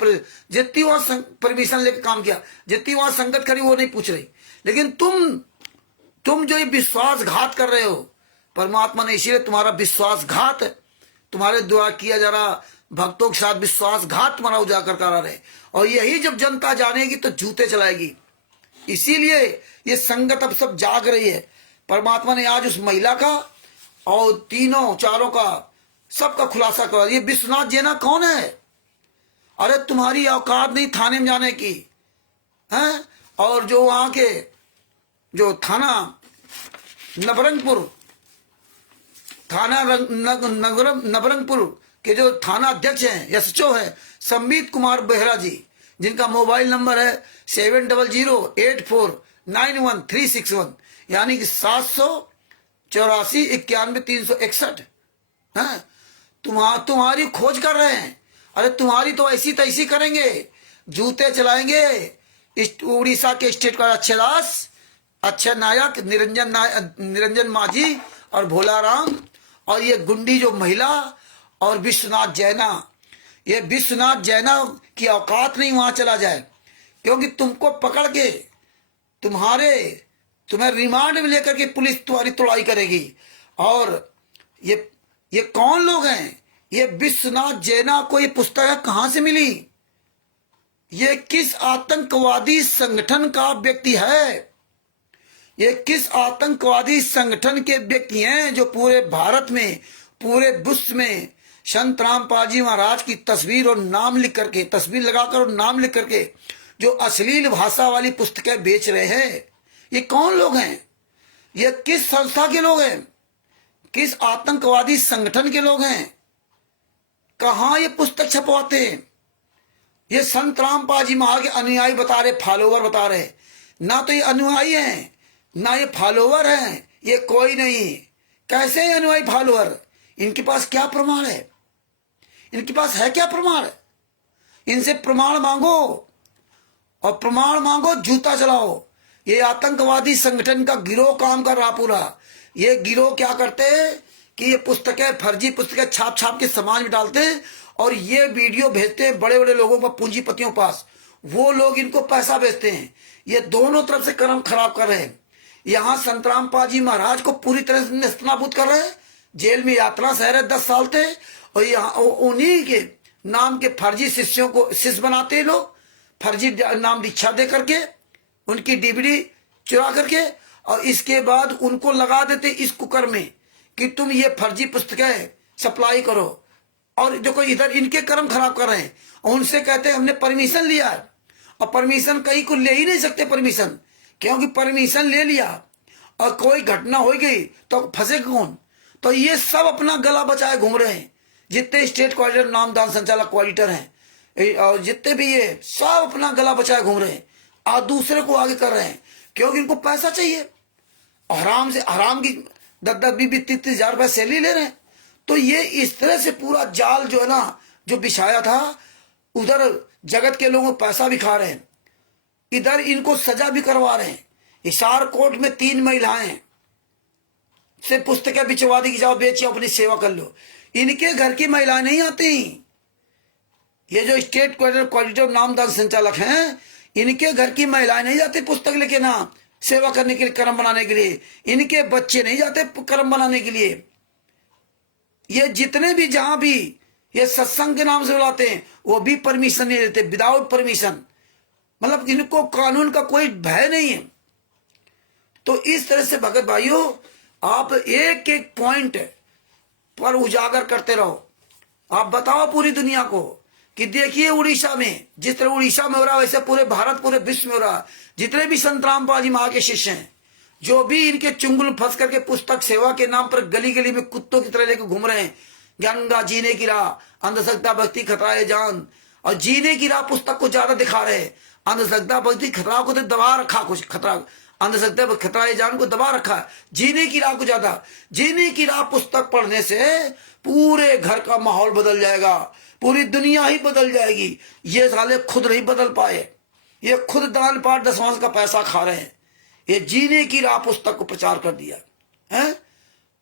जितनी वहां परमिशन लेकर काम किया, जितनी वहां संगत करी वो नहीं पूछ रही। लेकिन तुम जो ये विश्वासघात कर रहे हो, परमात्मा ने इसीलिए तुम्हारा विश्वासघात तुम्हारे द्वारा किया जा रहा भक्तों के साथ विश्वासघात तुम्हारा उजागर करा रहे, और यही जब जनता जानेगी तो जूते चलाएगी। इसीलिए ये संगत अब सब जाग रही है। परमात्मा ने आज उस महिला का और तीनों चारों का सबका खुलासा करा। ये विश्वनाथ जैना कौन है? अरे तुम्हारी औकात नहीं थाने में जाने की है। और जो वहां के जो थाना नवरंगपुर, थाना नवरंगपुर के जो थाना अध्यक्ष हैं, एसएचओ है संबित कुमार बेहरा जी, जिनका मोबाइल नंबर है 7080849131, यानी कि 784-91-361 है। तुम्हारी खोज कर रहे हैं। अरे तुम्हारी तो ऐसी तैसी करेंगे, जूते चलाएंगे। उड़ीसा के स्टेट का अक्षय नायक, निरंजन माझी और भोलाराम, और ये गुंडी जो महिला और विश्वनाथ जैना, ये विश्वनाथ जैना की औकात नहीं वहां चला जाए, क्योंकि तुमको पकड़ के तुम्हें रिमांड में लेकर के पुलिस तुम्हारी तोड़ाई करेगी। और ये कौन लोग हैं? ये विश्वनाथ जैना को ये पुस्तक कहां से मिली? ये किस आतंकवादी संगठन का व्यक्ति है? ये किस आतंकवादी संगठन के व्यक्ति हैं जो पूरे भारत में, पूरे विश्व में संत रामपाल जी महाराज की तस्वीर और नाम लिख करके, तस्वीर लगाकर और नाम लिख करके जो अश्लील भाषा वाली पुस्तकें बेच रहे हैं? ये कौन लोग हैं? ये किस संस्था के लोग हैं? किस आतंकवादी संगठन के लोग हैं? कहां ये पुस्तक छपवाते हैं? ये संत रामपाल जी महाराज के अनुयायी बता रहे, फॉलोवर बता रहे। ना तो ये अनुयायी हैं ना ये फॉलोवर हैं, ये कोई नहीं। कैसे है अनुयायी फॉलोवर? इनके पास क्या प्रमाण है? इनके पास है क्या प्रमाण? इनसे प्रमाण मांगो, और प्रमाण मांगो, जूता चलाओ। ये आतंकवादी संगठन का गिरोह काम कर रहा पूरा। ये गिरोह क्या करते हैं कि ये पुस्तकें, फर्जी पुस्तकें छाप छाप के समाज में डालते हैं और ये वीडियो भेजते हैं बड़े बड़े लोगों पर, पूंजीपतियों पास। वो लोग इनको पैसा भेजते हैं। ये दोनों तरफ से कर्म खराब कर रहे हैं। यहाँ संत रामपाल जी महाराज को पूरी तरह से नेस्तनाबूद कर रहे हैं। जेल में यात्रा सह रहे 10 साल थे, और यहाँ उन्हीं के नाम के फर्जी शिष्यों को शिष्य बनाते हैं लोग, फर्जी नाम दीक्षा दे करके, उनकी डीवीडी चुरा करके, और इसके बाद उनको लगा देते इस कुकर में कि तुम ये फर्जी पुस्तकें सप्लाई करो। और देखो इधर इनके कर्म खराब कर रहे हैं, और उनसे कहते हैं हमने परमिशन लिया है, और परमिशन कहीं को ले ही नहीं सकते परमिशन, क्योंकि परमिशन ले लिया और कोई घटना हो गई तो फंसे कौन। तो ये सब अपना गला बचाए घूम रहे हैं, जितने स्टेट कोऑर्डिनेटर नामदान संचालक कोऑर्डिनेटर हैं और जितने भी ये सब अपना गला बचाए घूम रहे हैं और दूसरे को आगे कर रहे हैं, क्योंकि इनको पैसा चाहिए। हराम से हराम की 10-10, 20-20, 30,000 रुपए सैलरी ले रहे हैं। तो ये इस तरह से पूरा जाल जो है ना, जो बिछाया था, उधर जगत के लोगों पैसा भी खा रहे हैं, इधर इनको सजा भी करवा रहे हैं। हिसार कोर्ट में 3 महिलाएं से पुस्तकें बिचवा दी कि जाओ बेचिए अपनी सेवा कर लो। इनके घर की महिलाएं नहीं आती, ये जो स्टेट कोऑर्डिनेटर नामदान संचालक हैं, इनके घर की महिलाएं नहीं जाती पुस्तक लेके ना सेवा करने के लिए, कर्म बनाने के लिए। इनके बच्चे नहीं जाते कर्म बनाने के लिए। ये जितने भी जहां भी ये सत्संग के नाम से बुलाते हैं, वो भी परमिशन नहीं देते, विदाउट परमिशन। मतलब इनको कानून का कोई भय नहीं है। तो इस तरह से भगत भाइयों, आप एक एक पॉइंट पर उजागर करते रहो। आप बताओ पूरी दुनिया को कि देखिए उड़ीसा में, जिस तरह उड़ीसा में हो रहा वैसे पूरे भारत, पूरे विश्व में हो रहा। जितने भी संत रामपाल जी महाराज के शिष्य हैं, जो भी इनके चुंगल फंस करके पुस्तक सेवा के नाम पर गली गली में कुत्तों की तरह लेकर घूम रहे हैं, गंगा जीने की राह, अंधश्रद्धा भक्ति खतरा है जान, और जीने की राह पुस्तक को ज्यादा दिखा रहे हैं। अंधश्रद्धा भक्ति खतरा को तो दबा रखा, कुछ खतरा, अंधश्रद्धा खतरा है जान को दबा रखा, जीने की राह को ज्यादा। जीने की राह पुस्तक पढ़ने से पूरे घर का माहौल बदल जाएगा, पूरी दुनिया ही बदल जाएगी। ये साले खुद नहीं बदल पाए, ये खुद दान पाठ दशवांश का पैसा खा रहे हैं। ये जीने की राह पुस्तक को प्रचार कर दिया है,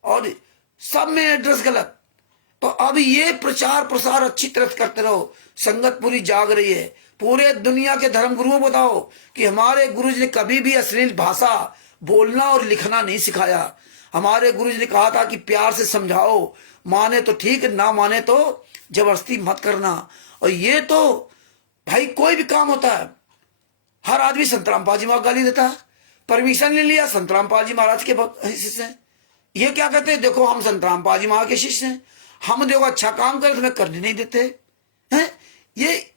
और सब में एड्रेस गलत। तो अब ये प्रचार प्रसार अच्छी तरह से करते रहो। संगत पूरी जाग रही है। पूरे दुनिया के धर्म गुरुओं बताओ कि हमारे गुरुजी ने कभी भी अश्लील भाषा बोलना और लिखना नहीं सिखाया। हमारे गुरुजी ने कहा था कि प्यार से समझाओ, माने तो ठीक, ना माने तो जबरदस्ती मत करना। और ये तो भाई कोई भी काम होता है, हर आदमी संत रामपाल जी महाराज गाली देता है। परमिशन ले लिया, संत रामपाल जी महाराज के शिष्य हैं, ये क्या कहते हैं, देखो हम संत रामपाल जी महाराज के शिष्य हैं, हम देखो अच्छा काम करें तुम्हें करने नहीं देते हैं। ये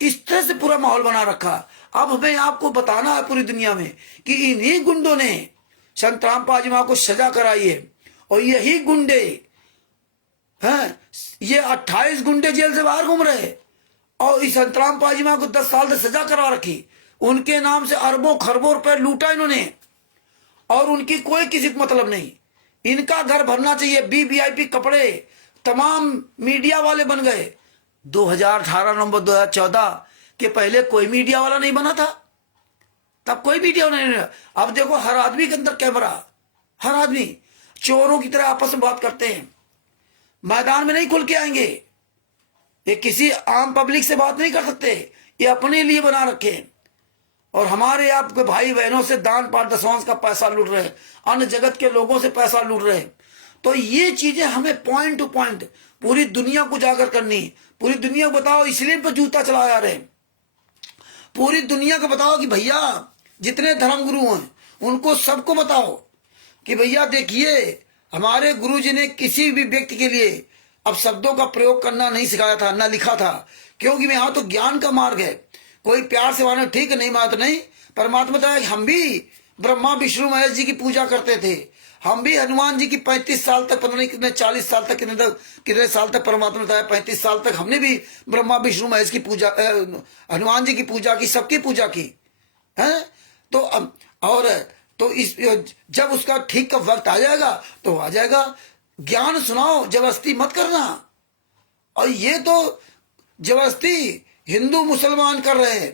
इस तरह से पूरा माहौल बना रखा। अब हमें आपको बताना है पूरी दुनिया में कि इन्हीं गुंडों ने संत रामपाल जी महाराज को सजा कराई है, और यही गुंडे हैं, ये 28 गुंडे जेल से बाहर घूम रहे, और इस संत रामपाल जी महाराज को 10 साल से सजा करवा रखी। उनके नाम से अरबों खरबों रुपए लूटा इन्होंने, और उनकी कोई किसी को मतलब नहीं। इनका घर भरना चाहिए। वीवीआईपी कपड़े तमाम मीडिया वाले बन गए। 2018 नवंबर 2014 के पहले कोई मीडिया वाला नहीं बना था, तब कोई मीडिया वाला नहीं बना। अब देखो हर आदमी के अंदर कैमरा, हर आदमी चोरों की तरह आपस में बात करते हैं। मैदान में नहीं खुल के आएंगे, ये किसी आम पब्लिक से बात नहीं कर सकते, ये अपने लिए बना रखे। और हमारे आपके भाई बहनों से दान पाठ दशवांश का पैसा लूट रहे, अन्य जगत के लोगों से पैसा लूट रहे। तो ये चीजें हमें पॉइंट टू पॉइंट पूरी दुनिया को उजागर करनी। पूरी दुनिया को बताओ, इसलिए पे जूता चलाया रहे। पूरी दुनिया को बताओ कि भैया जितने धर्म गुरु हैं उनको सबको बताओ कि भैया देखिए हमारे गुरु जी ने किसी भी व्यक्ति के लिए अब शब्दों का प्रयोग करना नहीं सिखाया था, ना लिखा था, क्योंकि यहाँ तो ज्ञान का मार्ग है। कोई प्यार से माने ठीक है, नहीं माना तो नहीं। परमात्मा था, हम भी ब्रह्मा विष्णु महेश जी की पूजा करते थे, हम भी हनुमान जी की 35 साल तक, पता नहीं कितने 40 साल तक, कितने साल तक परमात्मा बताया, 35 साल तक हमने भी ब्रह्मा विष्णु महेश की पूजा, हनुमान जी की पूजा की, सबकी पूजा की है। तो और तो इस जब उसका ठीक का वक्त आ जाएगा तो आ जाएगा। ज्ञान सुनाओ, जबरदस्ती मत करना। और ये तो जबरदस्ती हिंदू मुसलमान कर रहे हैं,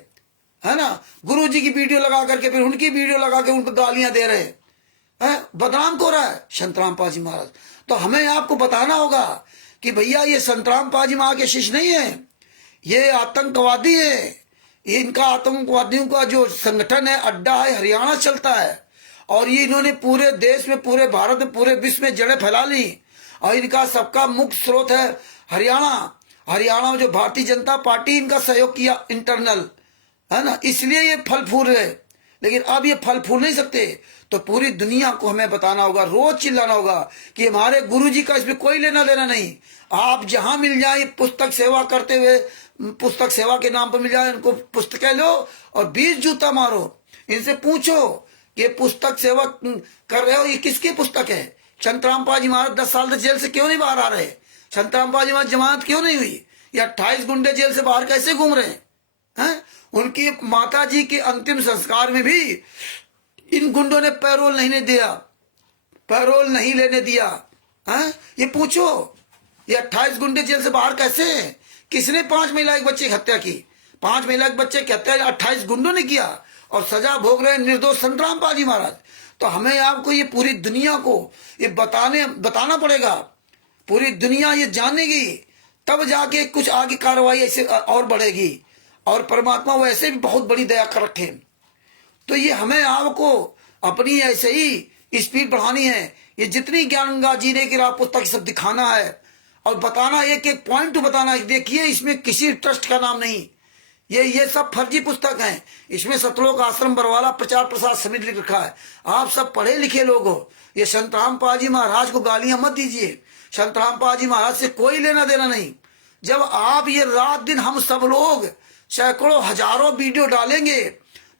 है ना। गुरु जी की वीडियो लगा करके फिर उनकी वीडियो लगा के उनको गालियां दे रहे हैं, बदनाम को रहा है संत रामपाल जी महाराज। तो हमें आपको बताना होगा कि भैया ये संत रामपाल जी महाराज के शिष्य नहीं है, ये आतंकवादी है। इनका आतंकवादियों का जो संगठन है, अड्डा है, हरियाणा चलता है, और ये इन्होंने पूरे देश में, पूरे भारत में, पूरे विश्व में जड़ें फैला ली। और इनका सबका मुख्य स्रोत है हरियाणा। हरियाणा में जो भारतीय जनता पार्टी इनका सहयोग किया इंटरनल, है ना, इसलिए ये फल फूल रहे। लेकिन अब ये फल फूल नहीं सकते। तो पूरी दुनिया को हमें बताना होगा, रोज चिल्लाना होगा कि हमारे गुरुजी का इसमें कोई लेना देना नहीं। आप जहां मिल जाए पुस्तक सेवा करते हुए, पुस्तक सेवा के नाम पर मिल जाए, इनको पुस्तकें लो और 20 जूता मारो। इनसे पूछो कि पुस्तक सेवा कर रहे हो, ये किसकी पुस्तक है? संतराम पाजी महाराज 10 साल से जेल से क्यों नहीं बाहर आ रहे? संतराम पाजी महाराज जमानत क्यों नहीं हुई? ये 28 गुंडे जेल से बाहर कैसे घूम रहे हैं? उनकी माता जी के अंतिम संस्कार में भी इन गुंडों ने पैरोल नहीं दिया, पैरोल नहीं लेने दिया। ये पूछो, ये 28 गुंडे जेल से बाहर कैसे हैं? किसने 5 महिला एक बच्चे की हत्या की? 5 महिला एक बच्चे की हत्या 28 गुंडों ने किया और सजा भोग रहे निर्दोष संतराम पाजी महाराज। तो हमें आपको ये पूरी दुनिया को ये बताना पड़ेगा। पूरी दुनिया ये जानेगी, तब जाके कुछ आगे कार्रवाई ऐसे और बढ़ेगी। और परमात्मा वैसे भी बहुत बड़ी दया कर रखे। तो ये हमें आपको अपनी ऐसे ही स्पीड बढ़ानी है। ये जितनी ज्ञान गंगा जीने की राह पुस्तक सब दिखाना है और बताना, एक एक पॉइंट बताना। देखिए इसमें किसी ट्रस्ट का नाम नहीं, ये सब फर्जी पुस्तक हैं। इसमें सतलोक आश्रम बरवाला प्रचार प्रसार समिति लिख रखा है। आप सब पढ़े लिखे लोग हो। ये संतराम पाजी महाराज को गालियां मत दीजिए। संतराम पाजी महाराज से कोई लेना देना नहीं। जब आप ये रात दिन हम सब लोग सैकड़ों हजारों वीडियो डालेंगे,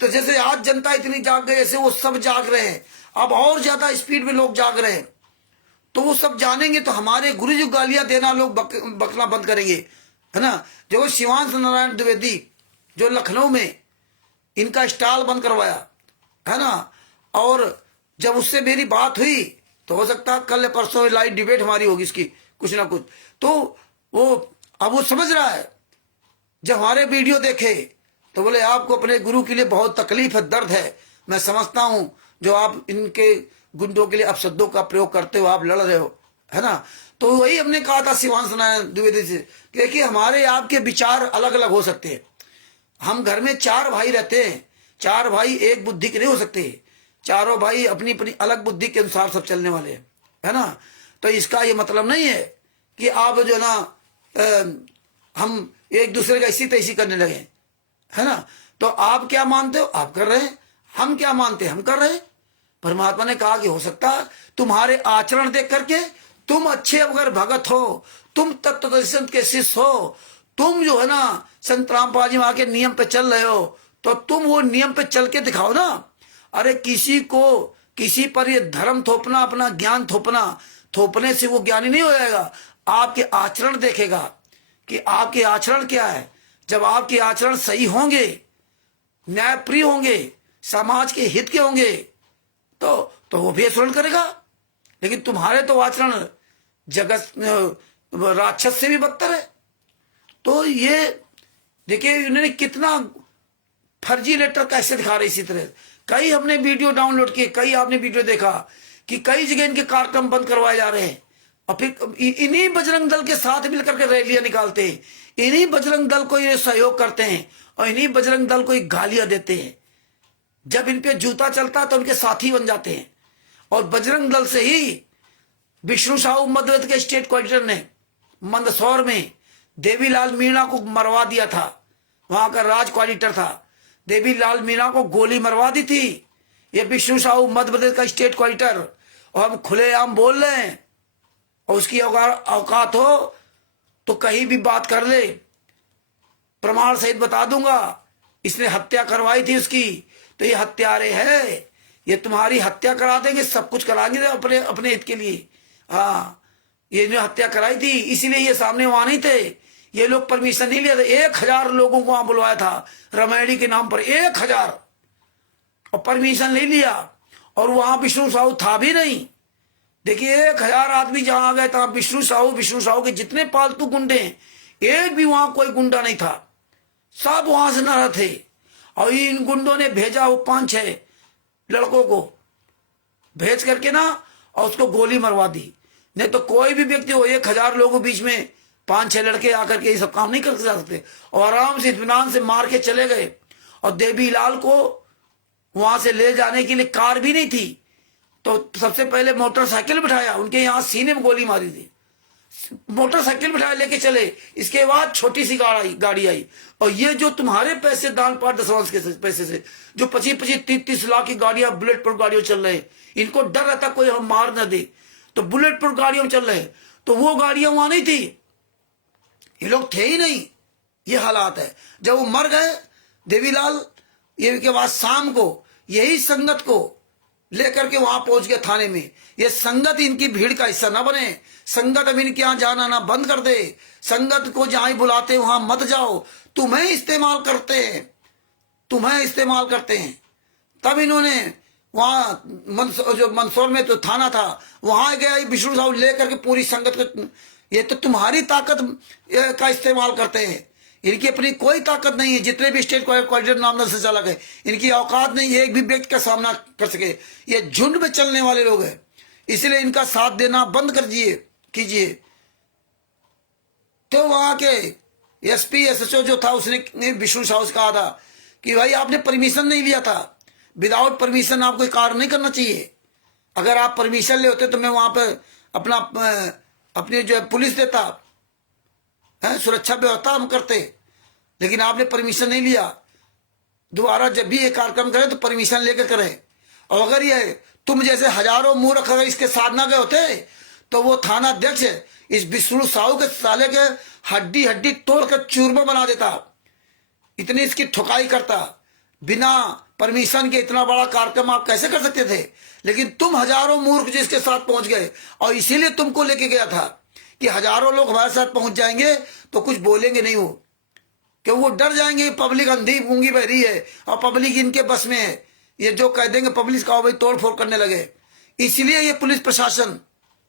तो जैसे आज जनता इतनी जाग गई, ऐसे वो सब जाग रहे हैं। अब और ज्यादा स्पीड में लोग जाग रहे हैं। तो वो सब जानेंगे तो हमारे गुरु जी गालियां देना लोग बकना बंद करेंगे, है ना। जो शिवांश नारायण द्विवेदी जो लखनऊ में इनका स्टॉल बंद करवाया, है ना, और जब उससे मेरी बात हुई तो हो सकता है कल परसों लाइव डिबेट हमारी होगी इसकी कुछ ना कुछ। तो वो अब वो समझ रहा है। जब हमारे वीडियो देखे तो बोले आपको अपने गुरु के लिए बहुत तकलीफ है, दर्द है। मैं समझता हूं जो आप इनके गुंडों के लिए अपशब्दों का प्रयोग करते हो, आप लड़ रहे हो, है ना। तो वही हमने कहा था शिवांश नारायण द्विवेदी से, देखिए हमारे आपके विचार अलग अलग हो सकते हैं। हम घर में 4 भाई रहते हैं, 4 भाई एक बुद्धि के नहीं हो सकते। चारों भाई अपनी अपनी अलग बुद्धि के अनुसार सब चलने वाले हैं, है ना। तो इसका ये मतलब नहीं है कि आप जो ना हम एक दूसरे का ऐसी तैसी करने लगे, है ना। तो आप क्या मानते हो आप कर रहे हैं, हम क्या मानते हैं हम कर रहे हैं। परमात्मा ने कहा कि हो सकता है तुम्हारे आचरण देख करके तुम अच्छे अगर भगत हो, तुम तत्व दर्शन के शिष्य हो, तुम जो है ना संतराम पाजी वहां के नियम पे चल रहे हो, तो तुम वो नियम पे चल के दिखाओ ना। अरे किसी को किसी पर ये धर्म थोपना, अपना ज्ञान थोपने से वो ज्ञानी नहीं हो जाएगा। आपके आचरण देखेगा कि आपके आचरण क्या है। जब आपके आचरण सही होंगे, न्यायप्रिय होंगे, समाज के हित के होंगे, तो वो भी अनुसरण करेगा। लेकिन तुम्हारे तो आचरण जगत राक्षस से भी बदतर है। तो ये देखिए इन्होंने कितना फर्जी लेटर कैसे दिखा रहे। इसी तरह कई हमने वीडियो डाउनलोड किए, कई आपने वीडियो देखा कि कई जगह इनके कार्यक्रम बंद करवाए जा रहे हैं। और फिर इन्हीं बजरंग दल के साथ मिलकर के रैलियां निकालते हैं, इन्हीं बजरंग दल को ये सहयोग करते हैं और इन्हीं बजरंग दल को गालियां देते हैं। जब इन पे जूता चलता है तो उनके साथी बन जाते हैं। और बजरंग दल से ही विष्णु साहू मध्य के स्टेट कोऑर्डिनेटर ने मंदसौर में देवीलाल मीणा को मरवा दिया था। वहां का राज कोऑर्डिनेटर था, देवीलाल मीणा को गोली मरवा दी थी। ये विष्णु साहू मध्य प्रदेश का स्टेट कोऑर्डिनेटर, और हम खुलेआम बोल रहे हैं। और उसकी औकात हो तो कहीं भी बात कर ले, प्रमाण सहित बता दूंगा। इसने हत्या करवाई थी उसकी, तो ये हत्यारे है, ये तुम्हारी हत्या करा देंगे, सब कुछ कराएंगे अपने अपने हित के लिए। हाँ, ये जो हत्या कराई थी इसीलिए ये सामने वहां नहीं थे। ये लोग परमिशन नहीं लिया था। 1000 लोगों को वहां बुलवाया था रामायणी के नाम पर, 1000, और परमिशन नहीं लिया। और वहां विष्णु साहू था भी नहीं। देखिए 1000 आदमी जहां आ गए था, विष्णु साहू के जितने पालतू गुंडे हैं, एक भी वहां कोई गुंडा नहीं था, सब वहां से न थे। और इन गुंडों ने भेजा वो 5-6 लड़कों को भेज करके ना, और उसको गोली मरवा दी। नहीं तो कोई भी व्यक्ति हो 1000 लोगों के बीच में 5-6 लड़के आकर के ये सब काम नहीं कर सकते। और आराम से इत्मीनान से मार के चले गए। और देवीलाल को वहां से ले जाने के लिए कार भी नहीं थी, तो सबसे पहले मोटरसाइकिल बिठाया, उनके यहाँ सीने में गोली मारी थी। मोटरसाइकिल बिठा लेके चले। इसके बाद छोटी सी गाड़ी आई। और ये जो तुम्हारे पैसे दान पाठ दशवांश के पैसे से जो 25-25-30-30 लाख की गाड़ियां, बुलेट प्रूफ गाड़ियों चल रहे हैं, इनको डर रहता कोई हम मार न दे, तो बुलेट प्रूफ गाड़ियों में चल रहे हैं। तो वो गाड़ियां वहां नहीं थी, ये लोग थे ही नहीं। ये हालात है। जब वो मर गए देवीलाल, ये के बाद शाम को यही संगत को लेकर के वहां पहुंच गए थाने में। ये संगत इनकी भीड़ का हिस्सा ना बने। संगत अब इनके यहां जाना ना बंद कर दे। संगत को जहां ही बुलाते वहां मत जाओ। तुम्हें इस्तेमाल करते हैं, तुम्हें इस्तेमाल करते हैं। तब इन्होंने वहां जो मंदसौर में तो थाना था, वहां गया विष्णु साहब लेकर के पूरी संगत को। ये तो तुम्हारी ताकत का इस्तेमाल करते हैं। इनकी अपनी कोई ताकत नहीं है। जितने भी स्टेट कोऑर्डिनेटर नामदार संचालक है, इनकी औकात नहीं है एक भी व्यक्ति का सामना कर सके। ये झुंड में चलने वाले लोग हैं, इसलिए इनका साथ देना बंद कर कीजिए। तो वहां के एसपी एसएचओ जो था, उसने विष्णु साहू से कहा था कि भाई आपने परमिशन नहीं लिया था, विदाउट परमिशन आपको कार्य नहीं करना चाहिए। अगर आप परमिशन ले होते तो मैं वहां पर अपनी जो पुलिस देता है, सुरक्षा व्यवस्था हम करते, लेकिन आपने परमिशन नहीं लिया। दोबारा जब भी ये कार्यक्रम करें तो परमिशन लेकर करें। और अगर ये तुम जैसे हजारों मूर्ख अगर इसके साथ ना गए होते तो वो थाना अध्यक्ष इस विष्णु साहू के साले के हड्डी हड्डी तोड़कर चूरमा बना देता। इतनी इसकी ठुकाई करता। बिना परमिशन के इतना बड़ा कार्यक्रम आप कैसे कर सकते थे? लेकिन तुम हजारों मूर्ख जिसके साथ पहुंच गए, और इसीलिए तुमको लेके गया था कि हजारों लोग हमारे साथ पहुंच जाएंगे तो कुछ बोलेंगे नहीं वो, क्यों वो डर जाएंगे। पब्लिक अंधी गूंगी बहरी है और पब्लिक इनके बस में है। ये जो कह देंगे पब्लिक का भाई तोड़ फोड़ करने लगे। इसलिए ये पुलिस प्रशासन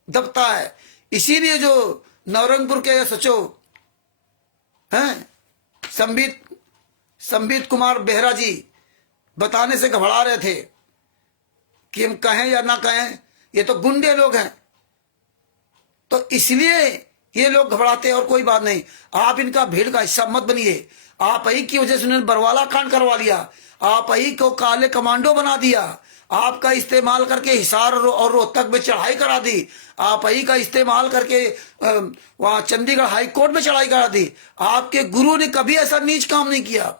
दबता है। इसीलिए जो नवरंगपुर के सचो हैं संबित कुमार बेहरा जी बताने से घबरा रहे थे कि हम कहें या ना कहें, ये तो गुंडे लोग हैं। तो इसलिए ये लोग घबराते हैं और कोई बात नहीं। आप इनका भीड़ का हिस्सा मत बनिए। आप ही की वजह से उन्होंने बरवाला कांड करवा लिया, आप ही को काले कमांडो बना दिया, आपका इस्तेमाल करके हिसार और रोहतक में चढ़ाई करा दी, आप ही का इस्तेमाल करके वहां चंडीगढ़ हाई कोर्ट में चढ़ाई करा दी। आपके गुरु ने कभी ऐसा नीच काम नहीं किया।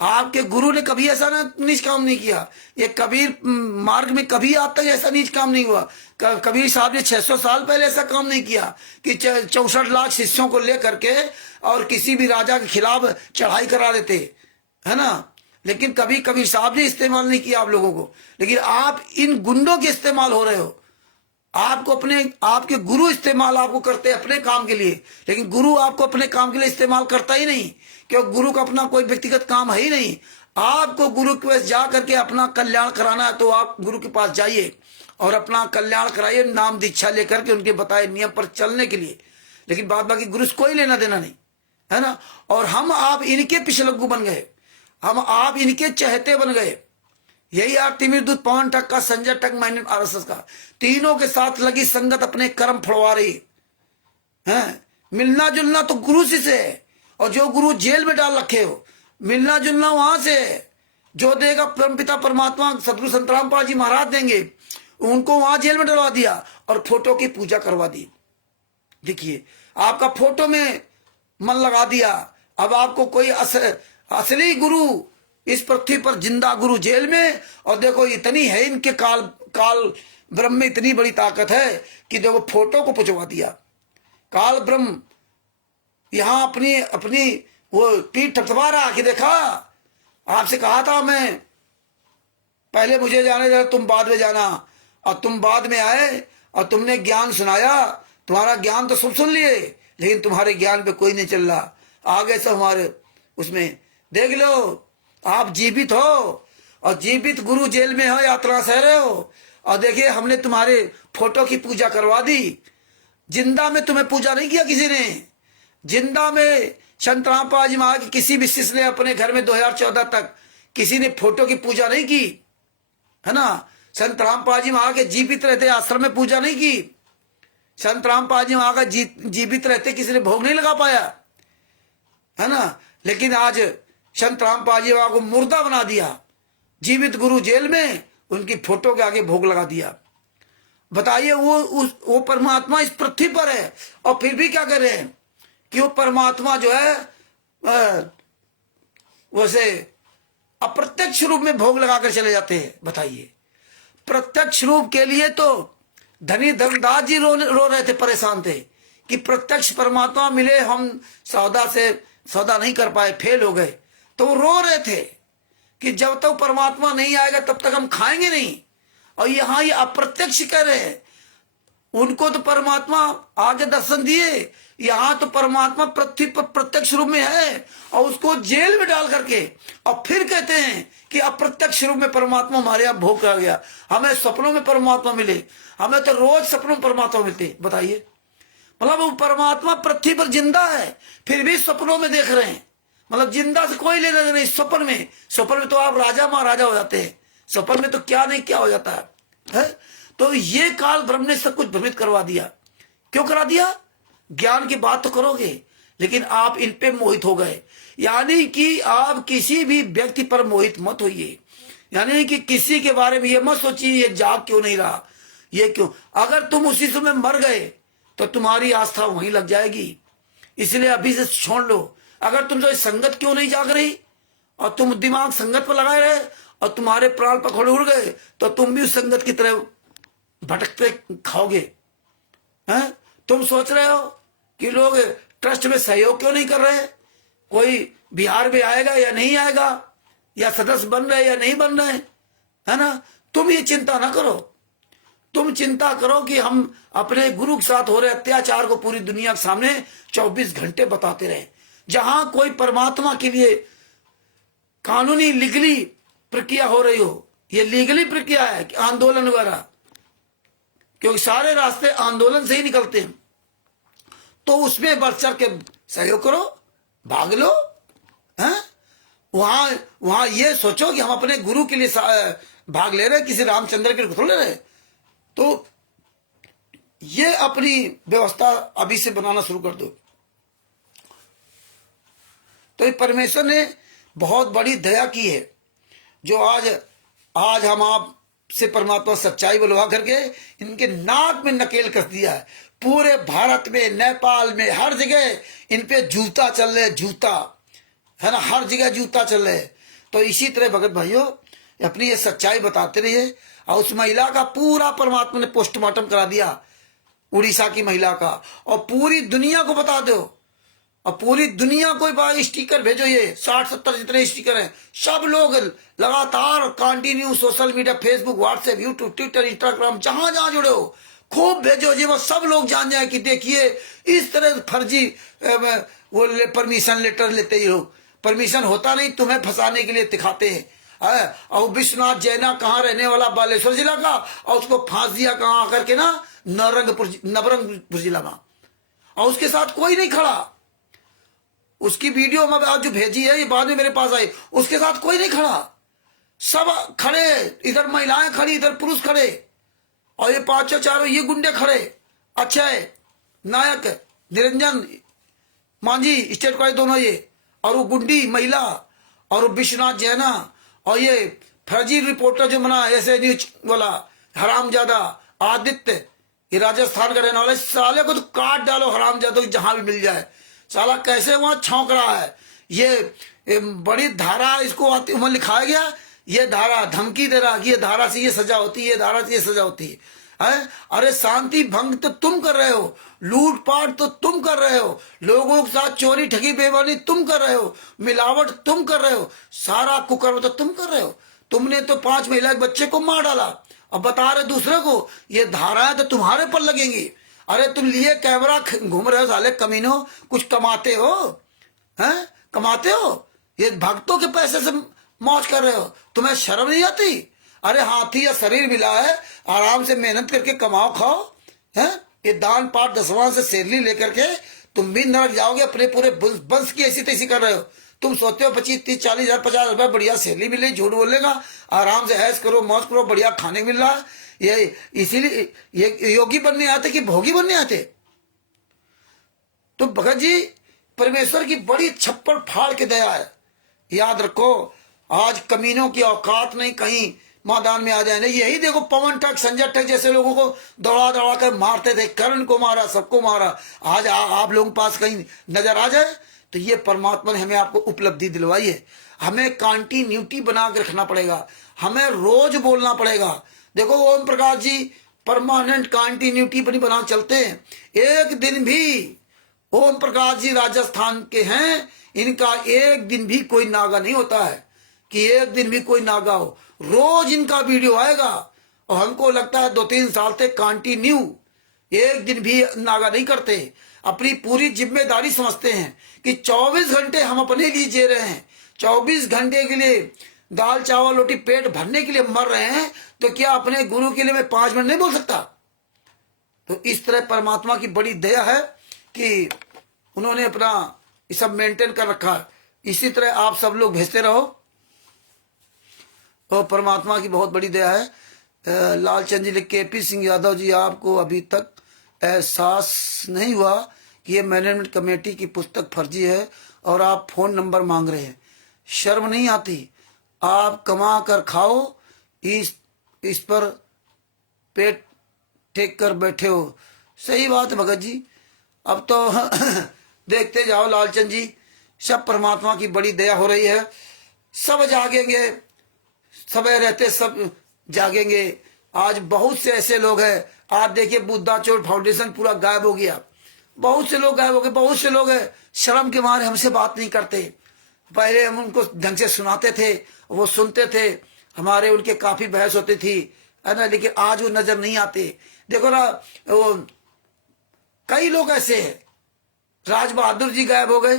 आपके गुरु ने कभी ऐसा नीच काम नहीं किया। ये कबीर मार्ग में कभी आप तक ऐसा नीच काम नहीं हुआ। कबीर साहब ने 600 साल पहले ऐसा काम नहीं किया कि 64 लाख शिष्यों को लेकर के और किसी भी राजा के खिलाफ चढ़ाई करा देते, है ना। लेकिन कभी कबीर साहब ने इस्तेमाल नहीं किया आप लोगों को। लेकिन आप इन गुंडों के इस्तेमाल हो रहे हो। आपको आपके गुरु इस्तेमाल आपको करते हैं अपने काम के लिए, लेकिन गुरु आपको अपने काम के लिए इस्तेमाल करता ही नहीं, क्योंकि गुरु का अपना कोई व्यक्तिगत काम है ही नहीं। आपको गुरु के पास जा करके अपना कल्याण कराना है तो आप गुरु के पास जाइए और अपना कल्याण कराइए, नाम दीक्षा लेकर के उनके बताए नियम पर चलने के लिए। लेकिन बाद बाकी गुरु से कोई लेना देना नहीं, है ना। और हम आप इनके पिछलग्गू बन गए, हम आप इनके चहेते बन गए। यही आप तिमिर दूत पवन ठग का, संजय ठग माइनर आरएसएस का, तीनों के साथ लगी संगत अपने कर्म फड़वा रही है। मिलना जुलना तो गुरु से है, और जो गुरु जेल में डाल रखे हो, मिलना जुलना वहां से है। जो देगा परमपिता परमात्मा सदगुरु संत रामपाल जी महाराज देंगे, उनको वहां जेल में डलवा दिया और फोटो की पूजा करवा दी। देखिए आपका फोटो में मन लगा दिया। अब आपको कोई असली गुरु इस पृथ्वी पर जिंदा गुरु जेल में, और देखो इतनी है इनके काल ब्रह्म में इतनी बड़ी ताकत है कि देखो फोटो को पुछवा दिया। काल ब्रह्म यहां अपनी वो पीठ थपथपा रहा कि देखा आपसे कहा था मैं, पहले मुझे जाने दे, तुम बाद में जाना। और तुम बाद में आए और तुमने ज्ञान सुनाया। तुम्हारा ज्ञान तो सब सुन लिए, लेकिन तुम्हारे ज्ञान पे कोई नहीं चल रहा। आगे से हमारे उसमें देख लो, आप जीवित हो और जीवित गुरु जेल में हो, यात्रा सह रहे हो, और देखिए हमने तुम्हारे फोटो की पूजा करवा दी। जिंदा में तुम्हें पूजा नहीं किया किसी ने। जिंदा में संत रामपाल जी महाराज की किसी भी शिष्य ने अपने घर में 2014 तक किसी ने फोटो की पूजा नहीं की, है ना। संत रामपाल जी महाराज के जीवित रहते आश्रम में पूजा नहीं की। संत रामपाल जी महाराज जीवित रहते किसी ने भोग नहीं लगा पाया, है ना। लेकिन आज संत रामपाल जी महाराज को मुर्दा बना दिया। जीवित गुरु जेल में, उनकी फोटो के आगे भोग लगा दिया। बताइए, वो परमात्मा इस पृथ्वी पर है और फिर भी क्या कर रहे हैं कि वो परमात्मा जो है वैसे अप्रत्यक्ष रूप में भोग लगाकर चले जाते हैं। बताइए, प्रत्यक्ष रूप के लिए तो धनी धर्मदास जी रो रहे थे, परेशान थे कि प्रत्यक्ष परमात्मा मिले, हम सौदा नहीं कर पाए, फेल हो गए। तो वो रो रहे थे कि जब तक परमात्मा नहीं आएगा तब तक हम खाएंगे नहीं। और यहाँ ये अप्रत्यक्ष कह रहे हैं, उनको तो परमात्मा आगे दर्शन दिए, यहाँ तो परमात्मा पृथ्वी पर प्रत्यक्ष रूप में है और उसको जेल में डाल करके और फिर कहते हैं कि अप्रत्यक्ष रूप में परमात्मा हमारे यहाँ भोग कर गया, हमें सपनों में परमात्मा मिले। हमें तो रोज सपनों में परमात्मा मिलते। बताइए, मतलब वो परमात्मा पृथ्वी पर जिंदा है फिर भी सपनों में देख रहे हैं। मतलब जिंदा से कोई लेना देना नहीं, सपन में तो आप राजा महाराजा हो जाते हैं, सपन में तो क्या नहीं क्या हो जाता है? तो ये काल ब्रह्म ने सब कुछ भ्रमित करवा दिया। क्यों करा दिया? ज्ञान की बात तो करोगे लेकिन आप इन पे मोहित हो गए। यानी कि आप किसी भी व्यक्ति पर मोहित मत होइए, यानी कि किसी के बारे में ये मत सोचिए ये जाग क्यों नहीं रहा, ये क्यों। अगर तुम उसी समय मर गए तो तुम्हारी आस्था वहीं लग जाएगी, इसलिए अभी से छोड़ लो। अगर तुम जो संगत क्यों नहीं जाग रही और तुम दिमाग संगत पर लगाए रहे और तुम्हारे प्राण पकड़ उड़ गए तो तुम भी उस संगत की तरह भटकते खाओगे। हैं? तुम सोच रहे हो कि लोग ट्रस्ट में सहयोग क्यों नहीं कर रहे, कोई बिहार में आएगा या नहीं आएगा, या सदस्य बन रहे या नहीं बन रहे, है ना। तुम ये चिंता ना करो, तुम चिंता करो कि हम अपने गुरु के साथ हो रहे अत्याचार को पूरी दुनिया के सामने 24 घंटे बताते रहे। जहां कोई परमात्मा के लिए कानूनी लीगली प्रक्रिया हो रही हो, ये लीगली प्रक्रिया है कि आंदोलन वगैरह, क्योंकि सारे रास्ते आंदोलन से ही निकलते हैं, तो उसमें बढ़ चढ़ के सहयोग करो, भाग लो। हैं? वहां ये सोचो कि हम अपने गुरु के लिए भाग ले रहे, किसी रामचंद्र के लिए थोड़े रहे। तो ये अपनी व्यवस्था अभी से बनाना शुरू कर दो। तो परमेश्वर ने बहुत बड़ी दया की है, जो आज हम आप से परमात्मा सच्चाई बुलवा करके इनके नाक में नकेल कस दिया है। पूरे भारत में, नेपाल में, हर जगह इन पे जूता चल रहे, जूता है ना, हर जगह जूता चल रहे। तो इसी तरह भगत भाइयों अपनी ये सच्चाई बताते रहिए। और उस महिला का पूरा परमात्मा ने पोस्टमार्टम करा दिया, उड़ीसा की महिला का, और पूरी दुनिया को बता दो, और पूरी दुनिया को स्टिकर भेजो। ये 60-70 जितने स्टिकर हैं, सब लोग लगातार continue social media, Facebook, WhatsApp, YouTube, Twitter, Instagram, जहां जहां जुड़े हो खूब भेजो जी, वो सब लोग जान जाए कि देखिए इस तरह फर्जी वो परमिशन लेटर लेते ही लोग, परमिशन होता नहीं, तुम्हें फंसाने के लिए दिखाते हैं। और विश्वनाथ जैना कहाँ रहने वाला, बालेश्वर जिला का, और उसको फांस दिया कहाँ आकर के ना, नवरंगपुर जिला में, और उसके साथ कोई नहीं खड़ा। उसकी वीडियो में आज जो भेजी है, ये बाद में मेरे पास आई, उसके साथ कोई नहीं खड़ा, सब खड़े, इधर महिलाएं खड़ी, इधर पुरुष खड़े, और ये पांचों चारों ये गुंडे खड़े, अक्षय नायक, निरंजन मांझी, स्टेट वाइज दोनों ये, और वो गुंडी महिला, और वो विश्वनाथ जैना, और ये फर्जी रिपोर्टर जो बना ऐसे न्यूज वाला हरामजादा आदित्य, ये राजस्थान का रहने वाला, साले को तो काट डालो हरामजादा, जहां भी मिल जाए। साला कैसे वहां छौंक रहा है। ये बड़ी धारा इसको वहां लिखाया गया, ये धारा धमकी दे रहा कि ये धारा से ये सजा होती है, ये धारा से ये सजा होती है। अरे शांति भंग तो तुम कर रहे हो, लूटपाट तो तुम कर रहे हो, लोगों के साथ चोरी ठगी बेईमानी तुम कर रहे हो, मिलावट तुम कर रहे हो, सारा कुकर्म तो तुम कर रहे हो। तुमने तो 5 महिला के बच्चे को मार डाला, अब बता रहे दूसरे को ये धाराएं तो तुम्हारे पर लगेंगी। अरे तुम लिए कैमरा घूम रहे हो साले कमीनों, कुछ कमाते हो, हैं? कमाते हो, ये भक्तों के पैसे से मौज कर रहे हो, तुम्हें शर्म नहीं आती? अरे हाथी या शरीर मिला है, आराम से मेहनत करके कमाओ खाओ, हैं? ये दान पाठ दसवां से सैलरी लेकर के तुम भी नरक जाओगे, अपने पूरे वंश की ऐसी तैसी कर रहे हो। तुम सोचते हो 25, 30, 40 हजार, 50 रुपए बढ़िया सैलरी मिले, झूठ बोलेगा, आराम से ऐश करो, मौज करो, बढ़िया खाने मिल रहा है। ये इसीलिए ये योगी बनने आते कि भोगी बनने आते? तो भगत जी परमेश्वर की बड़ी छप्पड़ फाड़ के दया है। याद रखो, आज कमीनों की औकात नहीं, कहीं मैदान में आ जाए। यही देखो पवन ठग, संजय ठग जैसे लोगों को दौड़ा दौड़ा कर मारते थे, करण को मारा, सबको मारा। आज आप लोगों के पास कहीं नजर आ जाए तो ये परमात्मा ने हमें आपको उपलब्धि दिलवाई है। हमें कंटिन्यूटी बना के रखना पड़ेगा, हमें रोज बोलना पड़ेगा। देखो ओम प्रकाश जी परमानेंट कंटिन्यूटी बना चलते हैं। एक दिन भी ओम प्रकाश जी राजस्थान के हैं, इनका एक दिन भी कोई नागा नहीं होता है कि एक दिन भी कोई नागा हो। रोज इनका वीडियो आएगा और हमको लगता है 2-3 साल से कंटिन्यू एक दिन भी नागा नहीं करते। अपनी पूरी जिम्मेदारी समझते हैं कि 24 घंटे हम अपने लिए जी रहे हैं, 24 घंटे के लिए दाल चावल रोटी पेट भरने के लिए मर रहे हैं, तो क्या अपने गुरु के लिए मैं 5 मिनट नहीं बोल सकता? तो इस तरह परमात्मा की बड़ी दया है कि उन्होंने अपना ये सब मेंटेन कर रखा है। इसी तरह आप सब लोग भेजते रहो और परमात्मा की बहुत बड़ी दया है। लालचंद जी लिख के, पी सिंह यादव जी, आपको अभी तक एहसास नहीं हुआ कि ये मैनेजमेंट कमेटी की पुस्तक फर्जी है और आप फोन नंबर मांग रहे हैं? शर्म नहीं आती? आप कमा कर खाओ, इस पर पेट टेक कर बैठे हो। सही बात है भगत जी। अब तो देखते जाओ लालचंद जी, सब परमात्मा की बड़ी दया हो रही है। सब जागेंगे, समय रहते सब जागेंगे। आज बहुत से ऐसे लोग हैं, आप देखिए बुद्धा चोर फाउंडेशन पूरा गायब हो गया, बहुत से लोग गायब हो गए। बहुत से लोग हैं शर्म के मारे हमसे बात नहीं करते। पहले हम उनको ढंग से सुनाते थे, वो सुनते थे, हमारे उनके काफी बहस होती थी, है ना, लेकिन आज वो नजर नहीं आते। देखो ना, वो कई लोग ऐसे हैं, राज बहादुर जी गायब हो गए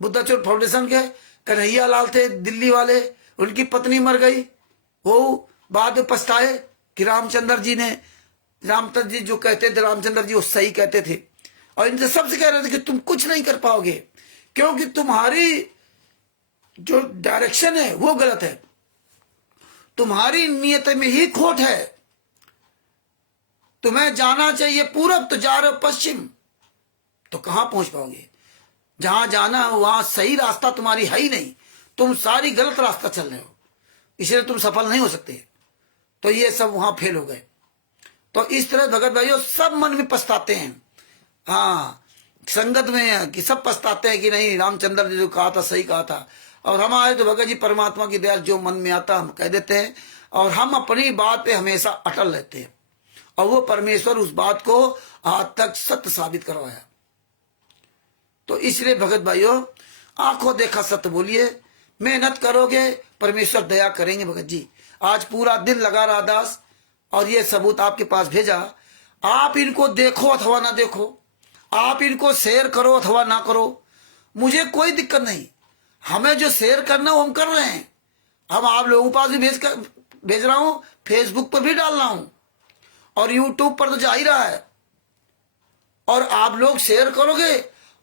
बुद्धा चोर फाउंडेशन के। कन्हैया लाल थे दिल्ली वाले, उनकी पत्नी मर गई, वो बाद में पछताए कि रामचंद्र जी ने, रामचंद्र जी जो कहते थे, रामचंद्र जी वो सही कहते थे, और इनसे सबसे कह रहे थे कि तुम कुछ नहीं कर पाओगे क्योंकि तुम्हारी जो डायरेक्शन है वो गलत है, तुम्हारी नियत में ही खोट है। तुम्हें जाना चाहिए पूरब, तो जा रहे हो पश्चिम, तो कहां पहुंच पाओगे? जहां जाना है वहां सही रास्ता तुम्हारी है ही नहीं, तुम सारी गलत रास्ता चल रहे हो, इसलिए तुम सफल नहीं हो सकते। तो ये सब वहां फेल हो गए। तो इस तरह भगत भाइयों सब मन में पछताते हैं। हाँ, संगत में कि सब पछताते हैं कि नहीं, रामचंद्र जी जो कहा था सही कहा था। और हमारे तो भगत जी परमात्मा की दया, जो मन में आता हम कह देते हैं, और हम अपनी बात पे हमेशा अटल रहते हैं, और वो परमेश्वर उस बात को आज तक सत्य साबित करवाया। तो इसलिए भगत भाइयों, आंखों देखा सत्य बोलिए, मेहनत करोगे परमेश्वर दया करेंगे। भगत जी आज पूरा दिन लगा रहा दास, और ये सबूत आपके पास भेजा। आप इनको देखो अथवा ना देखो, आप इनको शेयर करो अथवा ना करो, मुझे कोई दिक्कत नहीं। हमें जो शेयर करना वो हम कर रहे हैं। हम आप लोगों के पास भी भेज रहा हूं, फेसबुक पर भी डाल रहा हूं, और यूट्यूब पर तो जा ही रहा है। और आप लोग शेयर करोगे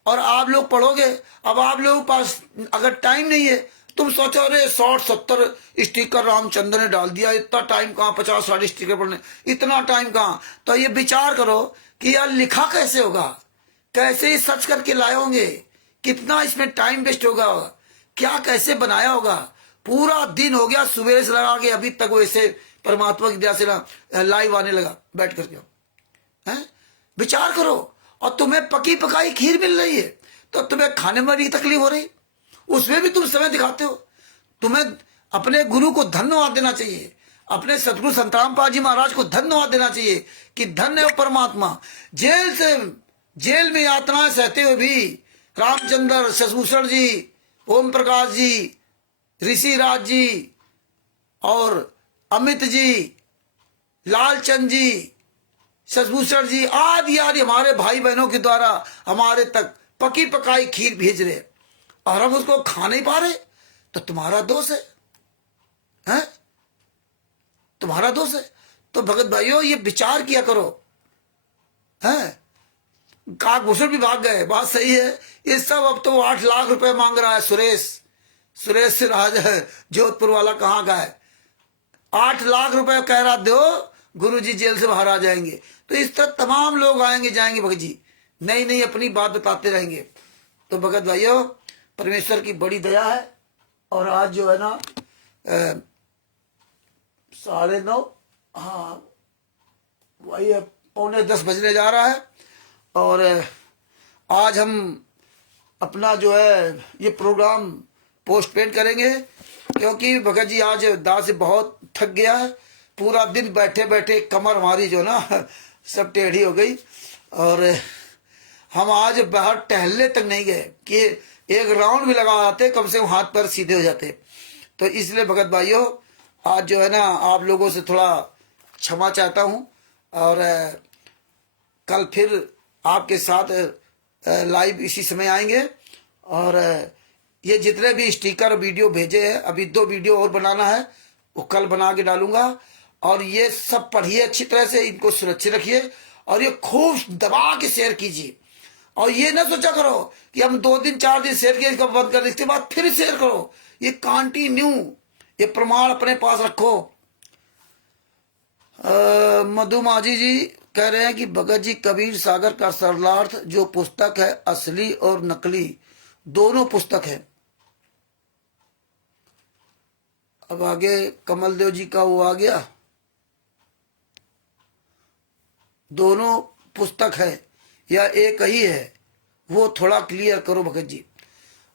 और आप लोग पढ़ोगे। अब आप लोगों के पास अगर टाइम नहीं है, तुम सोचो अरे 60-70 स्टिकर रामचंद्र ने डाल दिया, इतना टाइम कहाँ, 50-60 स्टिकर पढ़ने, इतना टाइम कहाँ? तो ये विचार करो कि यार लिखा कैसे होगा, कैसे सर्च करके लाए होंगे, कितना इसमें टाइम वेस्ट होगा, क्या कैसे बनाया होगा। पूरा दिन हो गया सुबह से लगा के अभी तक वैसे परमात्मा की दया से ना लाइव आने लगा बैठ करके। हैं, विचार करो। और तुम्हें पकी पकाई खीर मिल रही है तो तुम्हें खाने में बड़ी तकलीफ हो रही, उसमें भी तुम समय दिखाते हो। तुम्हें अपने गुरु को धन्यवाद देना चाहिए, अपने सतगुरु संतराम पाल जी महाराज को धन्यवाद देना चाहिए कि धन्य हो परमात्मा। जेल में यातनाएं सहते हुए भी रामचंद्र, शशभूषण जी, ओम प्रकाश जी, ऋषिराज जी और अमित जी, लालचंद जी, शशभूषण जी आदि आदि हमारे भाई बहनों के द्वारा हमारे तक पकी पकाई खीर भेज रहे, और हम उसको खा नहीं पा रहे, तो तुम्हारा दोष है, हैं? तुम्हारा दोष है। तो भगत भाइयों ये विचार किया करो। हैं, काकभूषण भी भाग गए, बात सही है। ये सब अब तो 8 लाख रुपए मांग रहा है सुरेश राज जोधपुर वाला, कहाँ का है? 8 लाख रुपए कह रहा दो, गुरुजी जेल से बाहर आ जाएंगे। तो इस तरह तमाम लोग आएंगे जाएंगे भगत जी, नई नई अपनी बात बताते रहेंगे। तो भगत भाइयों परमेश्वर की बड़ी दया है। और आज जो है ना 9:30, हाँ वही है, 9:45 बजने जा रहा है। और आज हम अपना जो है ये प्रोग्राम पोस्टपोन करेंगे, क्योंकि भगत जी आज दांत से बहुत थक गया है। पूरा दिन बैठे बैठे कमर हमारी जो ना सब टेढ़ी हो गई, और हम आज बाहर टहलने तक नहीं गए कि एक राउंड भी लगा आते, कम से कम हाथ पैर सीधे हो जाते। तो इसलिए भगत भाइयों आज जो है ना आप लोगों से थोड़ा क्षमा चाहता हूँ, और कल फिर आपके साथ लाइव इसी समय आएंगे। और ये जितने भी स्टिकर वीडियो भेजे हैं, अभी 2 वीडियो और बनाना है, वो कल बना के डालूंगा। और ये सब पढ़िए अच्छी तरह से, इनको सुरक्षित रखिए, और ये खूब दबा के शेयर कीजिए। और ये ना सोचा करो कि हम 2 दिन 4 दिन शेयर किए, इसका बंद कर, इसके बाद फिर शेयर करो। ये कंटिन्यू, ये प्रमाण अपने पास रखो। मधु माझी जी कह रहे हैं कि भगत जी कबीर सागर का सरलार्थ जो पुस्तक है असली और नकली दोनों पुस्तक है। अब आगे कमल देव जी का वो आ गया, दोनों पुस्तक है या एक ही है, वो थोड़ा क्लियर करो भगत जी।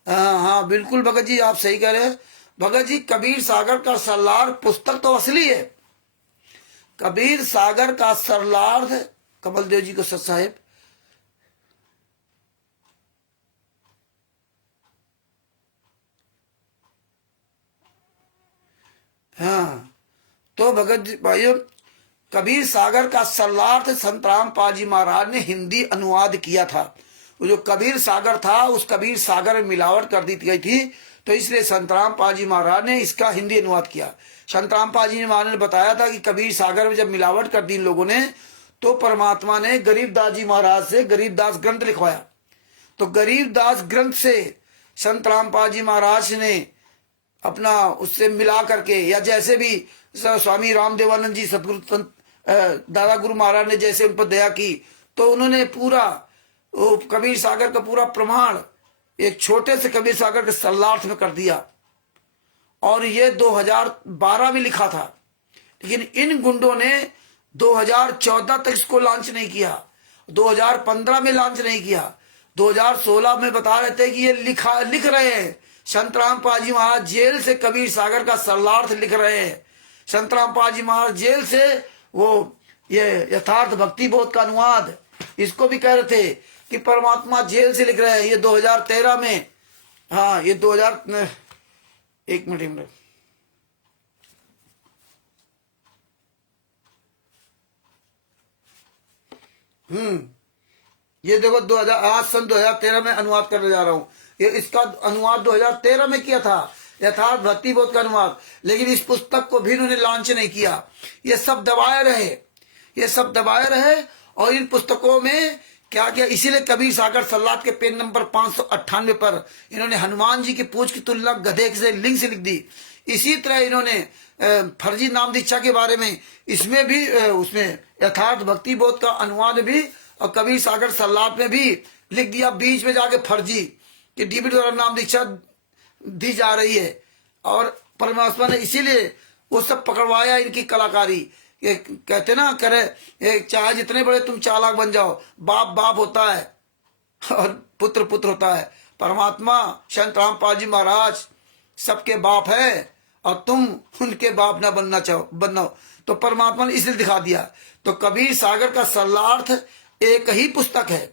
हाँ बिल्कुल भगत जी आप सही कह रहे हैं। भगत जी कबीर सागर का सरलार्थ पुस्तक तो असली है, कबीर सागर का सरलार्थ कमल देव जी को सत साहेब, हाँ तो भगत जी भाइयों कबीर सागर का सरलार्थ संत रामपाल जी महाराज ने हिंदी अनुवाद किया था। वो जो कबीर सागर था उस कबीर सागर में मिलावट कर दी गई थी, तो इसलिए संत रामपाल जी महाराज ने इसका हिंदी अनुवाद किया। संत रामपाल जी महाराज ने बताया था कि कबीर सागर में जब मिलावट कर दी इन लोगों ने, तो परमात्मा ने गरीबदास जी महाराज से गरीबदास ग्रंथ लिखवाया। तो गरीबदास ग्रंथ से संत रामपाल जी महाराज ने अपना उससे मिला करके, या जैसे भी स्वामी रामदेवानंद जी सतगुरु दादा गुरु महाराज ने जैसे उन पर दया की, तो उन्होंने पूरा कबीर सागर का पूरा प्रमाण एक छोटे से कबीर सागर के सरलार्थ में कर दिया। और ये 2012 में लिखा था, लेकिन इन गुंडों ने 2014 तक इसको लॉन्च नहीं किया, 2015 में लॉन्च नहीं किया, 2016 में बता रहे थे कि ये लिख रहे हैं। संत रामपाल जी महाराज जेल से कबीर सागर का सरलार्थ लिख रहे हैं। संत रामपाल जी महाराज जेल से वो ये यथार्थ भक्ति बोध का अनुवाद, इसको भी कह रहे थे कि परमात्मा जेल से लिख रहे हैं। ये 2013 में, हाँ ये 2000 एक मिनट ये देखो 2000 आज सन 2013 में अनुवाद करने जा रहा हूं। ये इसका अनुवाद 2013 में किया था, यथार्थ भक्ति बोध का अनुवाद, लेकिन इस पुस्तक को भी इन्होंने लॉन्च नहीं किया। ये सब दबाए रहे, ये सब दबाए रहे। और इन पुस्तकों में क्या किया, इसीलिए कबीर सागर सरलार्थ के पेज नंबर 598 पर इन्होंने हनुमान जी की पूंछ की तुलना गधे से लिंग से लिख दी। इसी तरह इन्होंने फर्जी नाम दीक्षा के बारे में, इसमें भी उसमें यथार्थ भक्ति बोध का अनुवाद भी और कबीर सागर सरलार्थ में भी लिख दिया, बीच में जाके फर्जी कि डीबी द्वारा नाम दीक्षा दी जा रही है। और परमात्मा ने इसीलिए वो सब पकड़वाया इनकी कलाकारी। ये कहते ना करे चाहे जितने बड़े तुम चालाक बन जाओ, बाप बाप होता है और पुत्र पुत्र होता है। परमात्मा संत रामपाल जी महाराज सबके बाप है, और तुम उनके बाप ना बनना तो परमात्मा ने इसलिए दिखा दिया। तो कबीर सागर का सरलार्थ एक ही पुस्तक है,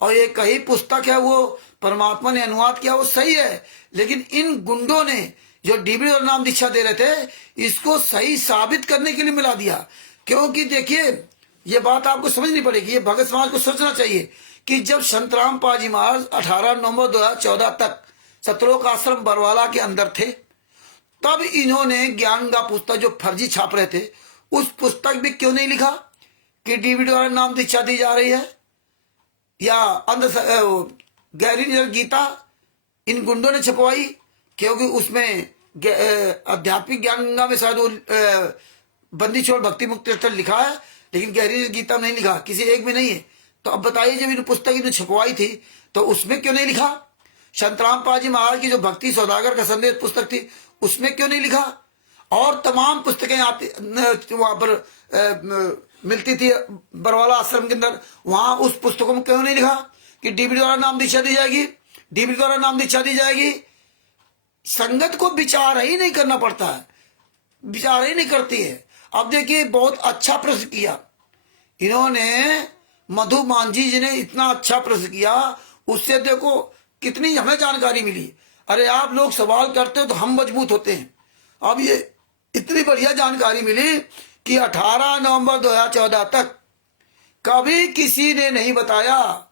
और एक ही पुस्तक है, वो परमात्मा ने अनुवाद किया, वो सही है। लेकिन इन गुंडों ने जो डीबी और नाम दीक्षा दे रहे थे, इसको सही साबित करने के लिए मिला दिया। क्योंकि देखिए ये बात आपको समझनी पड़ेगी, ये भगत समाज को सोचना चाहिए कि जब संत रामपाल जी महाराज 18 नवंबर 2014 तक सतलोक आश्रम बरवाला के अंदर थे, तब इन्होंने ज्ञान का पुस्तक जो फर्जी छाप रहे थे, उस पुस्तक भी क्यों नहीं लिखा कि डीबी द्वारा नाम दीक्षा दी जा रही है, या गहरी गीता इन गुंडों ने छपवाई, क्योंकि उसमें आध्यात्मिक ज्ञान गंगा में शायद वो बंदी छोड़ भक्ति मुक्ति लिखा है, लेकिन गहरी गीता में नहीं लिखा, किसी एक में नहीं है। तो अब बताइए जब इन पुस्तक इन्होंने छपवाई थी तो उसमें क्यों नहीं लिखा? संत रामपाल जी महाराज की जो भक्ति सौदागर का संदेश पुस्तक थी उसमें क्यों नहीं लिखा? और तमाम पुस्तकें आती वहां पर मिलती थी बरवाला आश्रम के अंदर। वहां उस पुस्तकों में क्यों नहीं लिखा कि डीबी द्वारा नाम दीक्षा दी जाएगी, डीबी द्वारा नाम दीक्षा दी जाएगी? संगत को विचार ही नहीं करना पड़ता है, विचार ही नहीं करती है। अब देखिए बहुत अच्छा प्रश्न किया इन्होंने, मधु मांझी जी ने इतना अच्छा प्रश्न किया, उससे देखो कितनी हमें जानकारी मिली। अरे आप लोग सवाल करते हो तो हम मजबूत होते हैं। अब ये इतनी बढ़िया जानकारी मिली कि 18 नवंबर 2014 तक कभी किसी ने नहीं बताया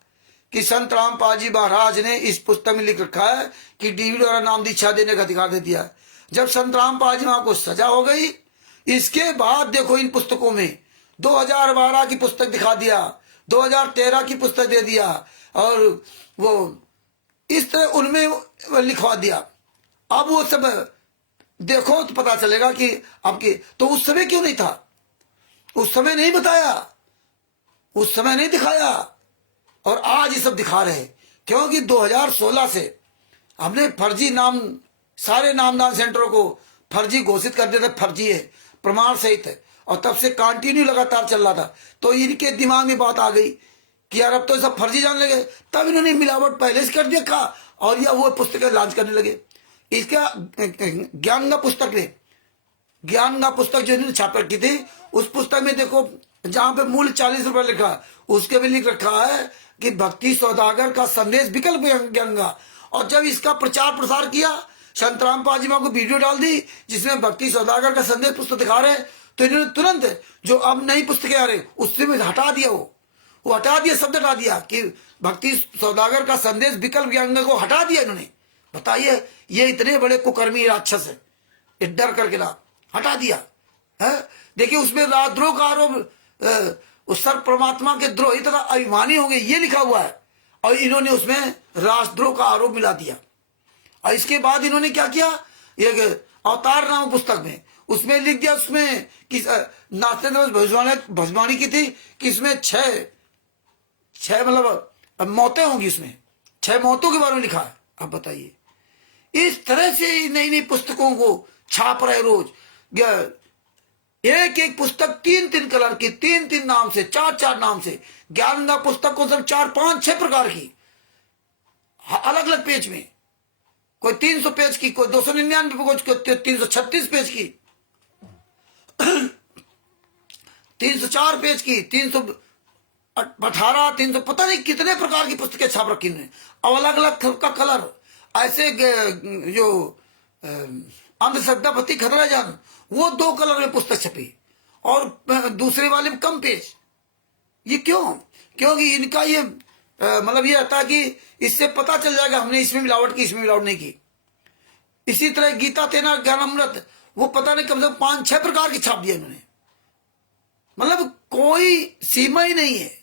कि संत रामपाल जी महाराज ने इस पुस्तक में लिख रखा है कि डीवी द्वारा नाम दीक्षा देने का अधिकार दे दिया। जब संत रामपाल जी महाराज को सजा हो गई, इसके बाद देखो इन पुस्तकों में 2012 की पुस्तक दिखा दिया, 2013 की पुस्तक दे दिया, और वो इस तरह उनमें लिखवा दिया। अब वो सब देखो तो पता चलेगा कि आपके तो उस समय क्यों नहीं था, उस समय नहीं बताया, उस समय नहीं दिखाया, और आज ये सब दिखा रहे। क्योंकि 2016 से हमने फर्जी नाम, सारे नामदान सेंटरों को फर्जी घोषित कर दिया था, फर्जी है, प्रमाण सहित है, और तब से कंटिन्यू लगातार चल रहा था। तो इनके दिमाग में बात आ गई कि यार अब तो सब फर्जी जानने लगे, तब इन्होंने मिलावट पहले से कर दिया का, और यह वो पुस्तकें लॉन्च करने लगे। इसका ज्ञानगा पुस्तक में, ज्ञानगा पुस्तक जो इन्होंने छाप रखी थी, उस पुस्तक में देखो जहां पे मूल्य 40 रुपए लिखा, उसके भी लिख रखा है कि भक्ति सौदागर का संदेश विकल्प ज्ञानगा। और जब इसका प्रचार प्रसार किया, संत रामपाल जी को वीडियो डाल दी जिसमें भक्ति सौदागर का संदेश पुस्तक दिखा रहे, तो इन्होंने तुरंत जो अब नई पुस्तकें आ रही उससे में हटा दिया, वो हटा दिया, शब्द हटा दिया कि भक्ति सौदागर का संदेश विकल्प ज्ञानगा को हटा दिया इन्होंने। बताइए, ये इतने बड़े कुकर्मी राक्षस है, ये डर करके ना हटा दिया है। देखिए उसमें राजद्रोह का आरोप, उस सर्व परमात्मा के द्रोही तथा अभिमानी होंगे ये लिखा हुआ है, और इन्होंने उसमें राजद्रोह का आरोप मिला दिया। और इसके बाद इन्होंने क्या किया, ये अवतार नाम पुस्तक में उसमें लिख दिया, उसमें कि नाचते भजवानी की थी कि इसमें छह मतलब मौतें होंगी, इसमें 6 मौतों के बारे में लिखा है। अब बताइए, इस तरह से नई नई पुस्तकों को छाप रहे रोज, एक एक पुस्तक 3-3 कलर की, 3-3 नाम से, 4-4 नाम से। ज्ञानगा पुस्तक को सब 4-5-6 प्रकार की अलग अलग पेज में, कोई 300 पेज की, कोई 299, कोई 336 पेज की, 304 पेज की, 318, 300 पता नहीं कितने प्रकार की पुस्तकें छाप रखी ने, और अलग अलग का कलर। ऐसे जो अंधश्रद्धापति खतरा जान, वो 2 कलर में पुस्तक छपी, और दूसरे वाले में कम पेज। ये क्यों? क्योंकि इनका ये मतलब ये आता कि इससे पता चल जाएगा हमने इसमें मिलावट की, इसमें मिलावट नहीं की। इसी तरह गीता तेना ज्ञानामृत, वो पता नहीं कम से कम 5-6 प्रकार की छाप दिया इन्होंने। मतलब कोई सीमा ही नहीं है।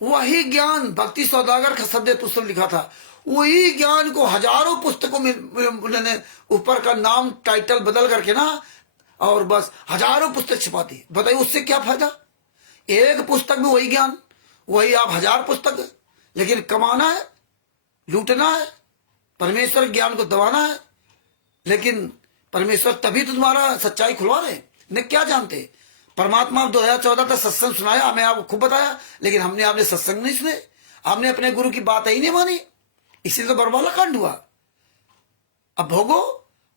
वही ज्ञान भक्ति सौदागर का संदेश पुस्तक लिखा था, वही ज्ञान को हजारों पुस्तकों में उन्होंने ऊपर का नाम टाइटल बदल करके ना, और बस हजारों पुस्तक छपा दी। बताइए उससे क्या फायदा? एक पुस्तक में वही ज्ञान, वही आप 1000 पुस्तक, लेकिन कमाना है, लूटना है, परमेश्वर ज्ञान को दबाना है। लेकिन परमेश्वर तभी तो तुम्हारा सच्चाई खुलवा रहे, ने क्या जानते? परमात्मा 2014 तक सत्संग सुनाया, हमें आपको खूब बताया, लेकिन हमने आपने सत्संग नहीं सुने, हमने अपने गुरु की बात ही नहीं मानी, इसीलिए तो बरबाला कांड हुआ। अब भोगो,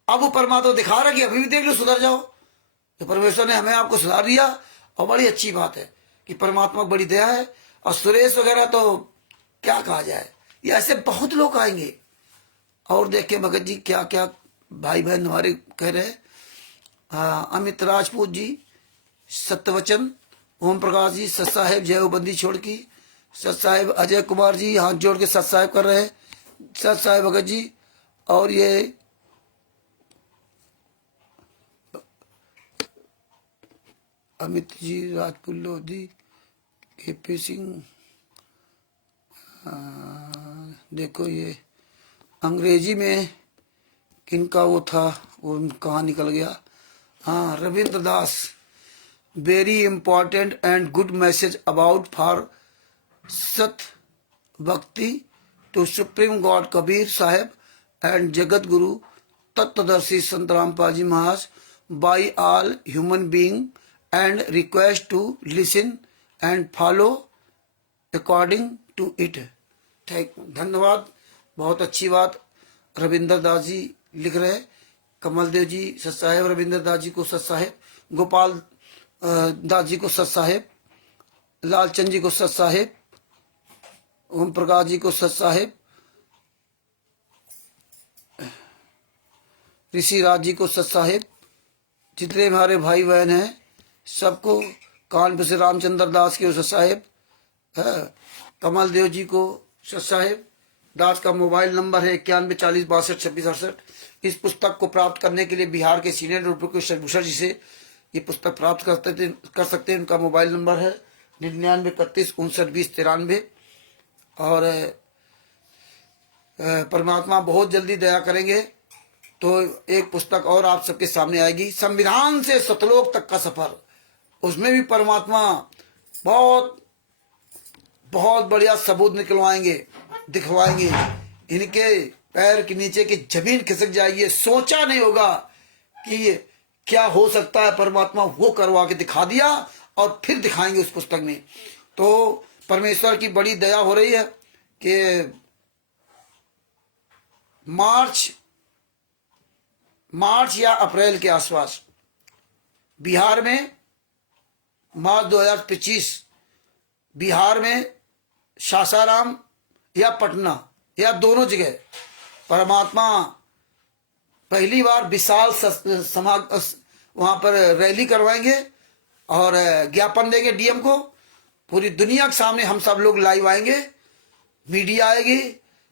अब वो परमात्मा दिखा रहा कि अभी भी देख लो, सुधर जाओ। तो परमेश्वर ने हमें आपको सुधार दिया, और बड़ी अच्छी बात है कि परमात्मा बड़ी दया है। और सुरेश वगैरह तो क्या कहा जाए, ये ऐसे बहुत लोग आएंगे। और देखे भगत जी क्या क्या भाई बहन हमारे कह रहे हैं, अमित राजपूत जी, सत्यवचन, ओम प्रकाश जी, सत साहेब जय हो बंदी छोड़ की, सत साहेब अजय कुमार जी हाथ जोड़ के सत साहेब कर रहे हैं, सत साहेब भगत जी। और ये अमित जी, राजपूत लोधी, केपी सिंह, देखो ये अंग्रेजी में किनका वो था, वो कहाँ निकल गया। हाँ, Ravindra Das, very important and good message about for सत भक्ति to supreme God Kabir Saheb and जगत गुरु तत्वदर्शी संत रामपाल जी महाराज by all human being and request to listen and follow according to it. धन्यवाद, बहुत अच्छी बात। रविंद्र दास जी लिख रहे हैं, कमलदेव जी सत साहेब, रविंद्र दास जी को सत साहेब, गोपाल दास जी को सत साहेब, लालचंद जी को सत साहेब, ओम प्रकाश जी को सत साहेब, ऋषि राज जी को सत साहेब, जितने हमारे भाई बहन हैं सबको, कानपुर से रामचंद्र दास के सत साहेब, कमल देव जी को सत साहेब। दास का मोबाइल नंबर है 9140622668। इस पुस्तक को प्राप्त करने के लिए बिहार के सीनियर प्रोफेसर भूषण जी से ये पुस्तक प्राप्त कर सकते हैं। उनका मोबाइल नंबर है 9931592093। और परमात्मा बहुत जल्दी दया करेंगे तो एक पुस्तक और आप सबके सामने आएगी, संविधान से सतलोक तक का सफर। उसमें भी परमात्मा बहुत बहुत बढ़िया सबूत निकलवाएंगे, दिखवाएंगे। इनके पैर के नीचे की जमीन खिसक जाएगी, सोचा नहीं होगा कि ये क्या हो सकता है, परमात्मा वो करवा के दिखा दिया और फिर दिखाएंगे उस पुस्तक में। तो परमेश्वर की बड़ी दया हो रही है कि मार्च या अप्रैल के आसपास बिहार में, मार्च 2025 बिहार में सासाराम या पटना या दोनों जगह परमात्मा पहली बार विशाल वहां पर रैली करवाएंगे और ज्ञापन देंगे डीएम को। पूरी दुनिया के सामने हम सब लोग लाइव आएंगे, मीडिया आएगी,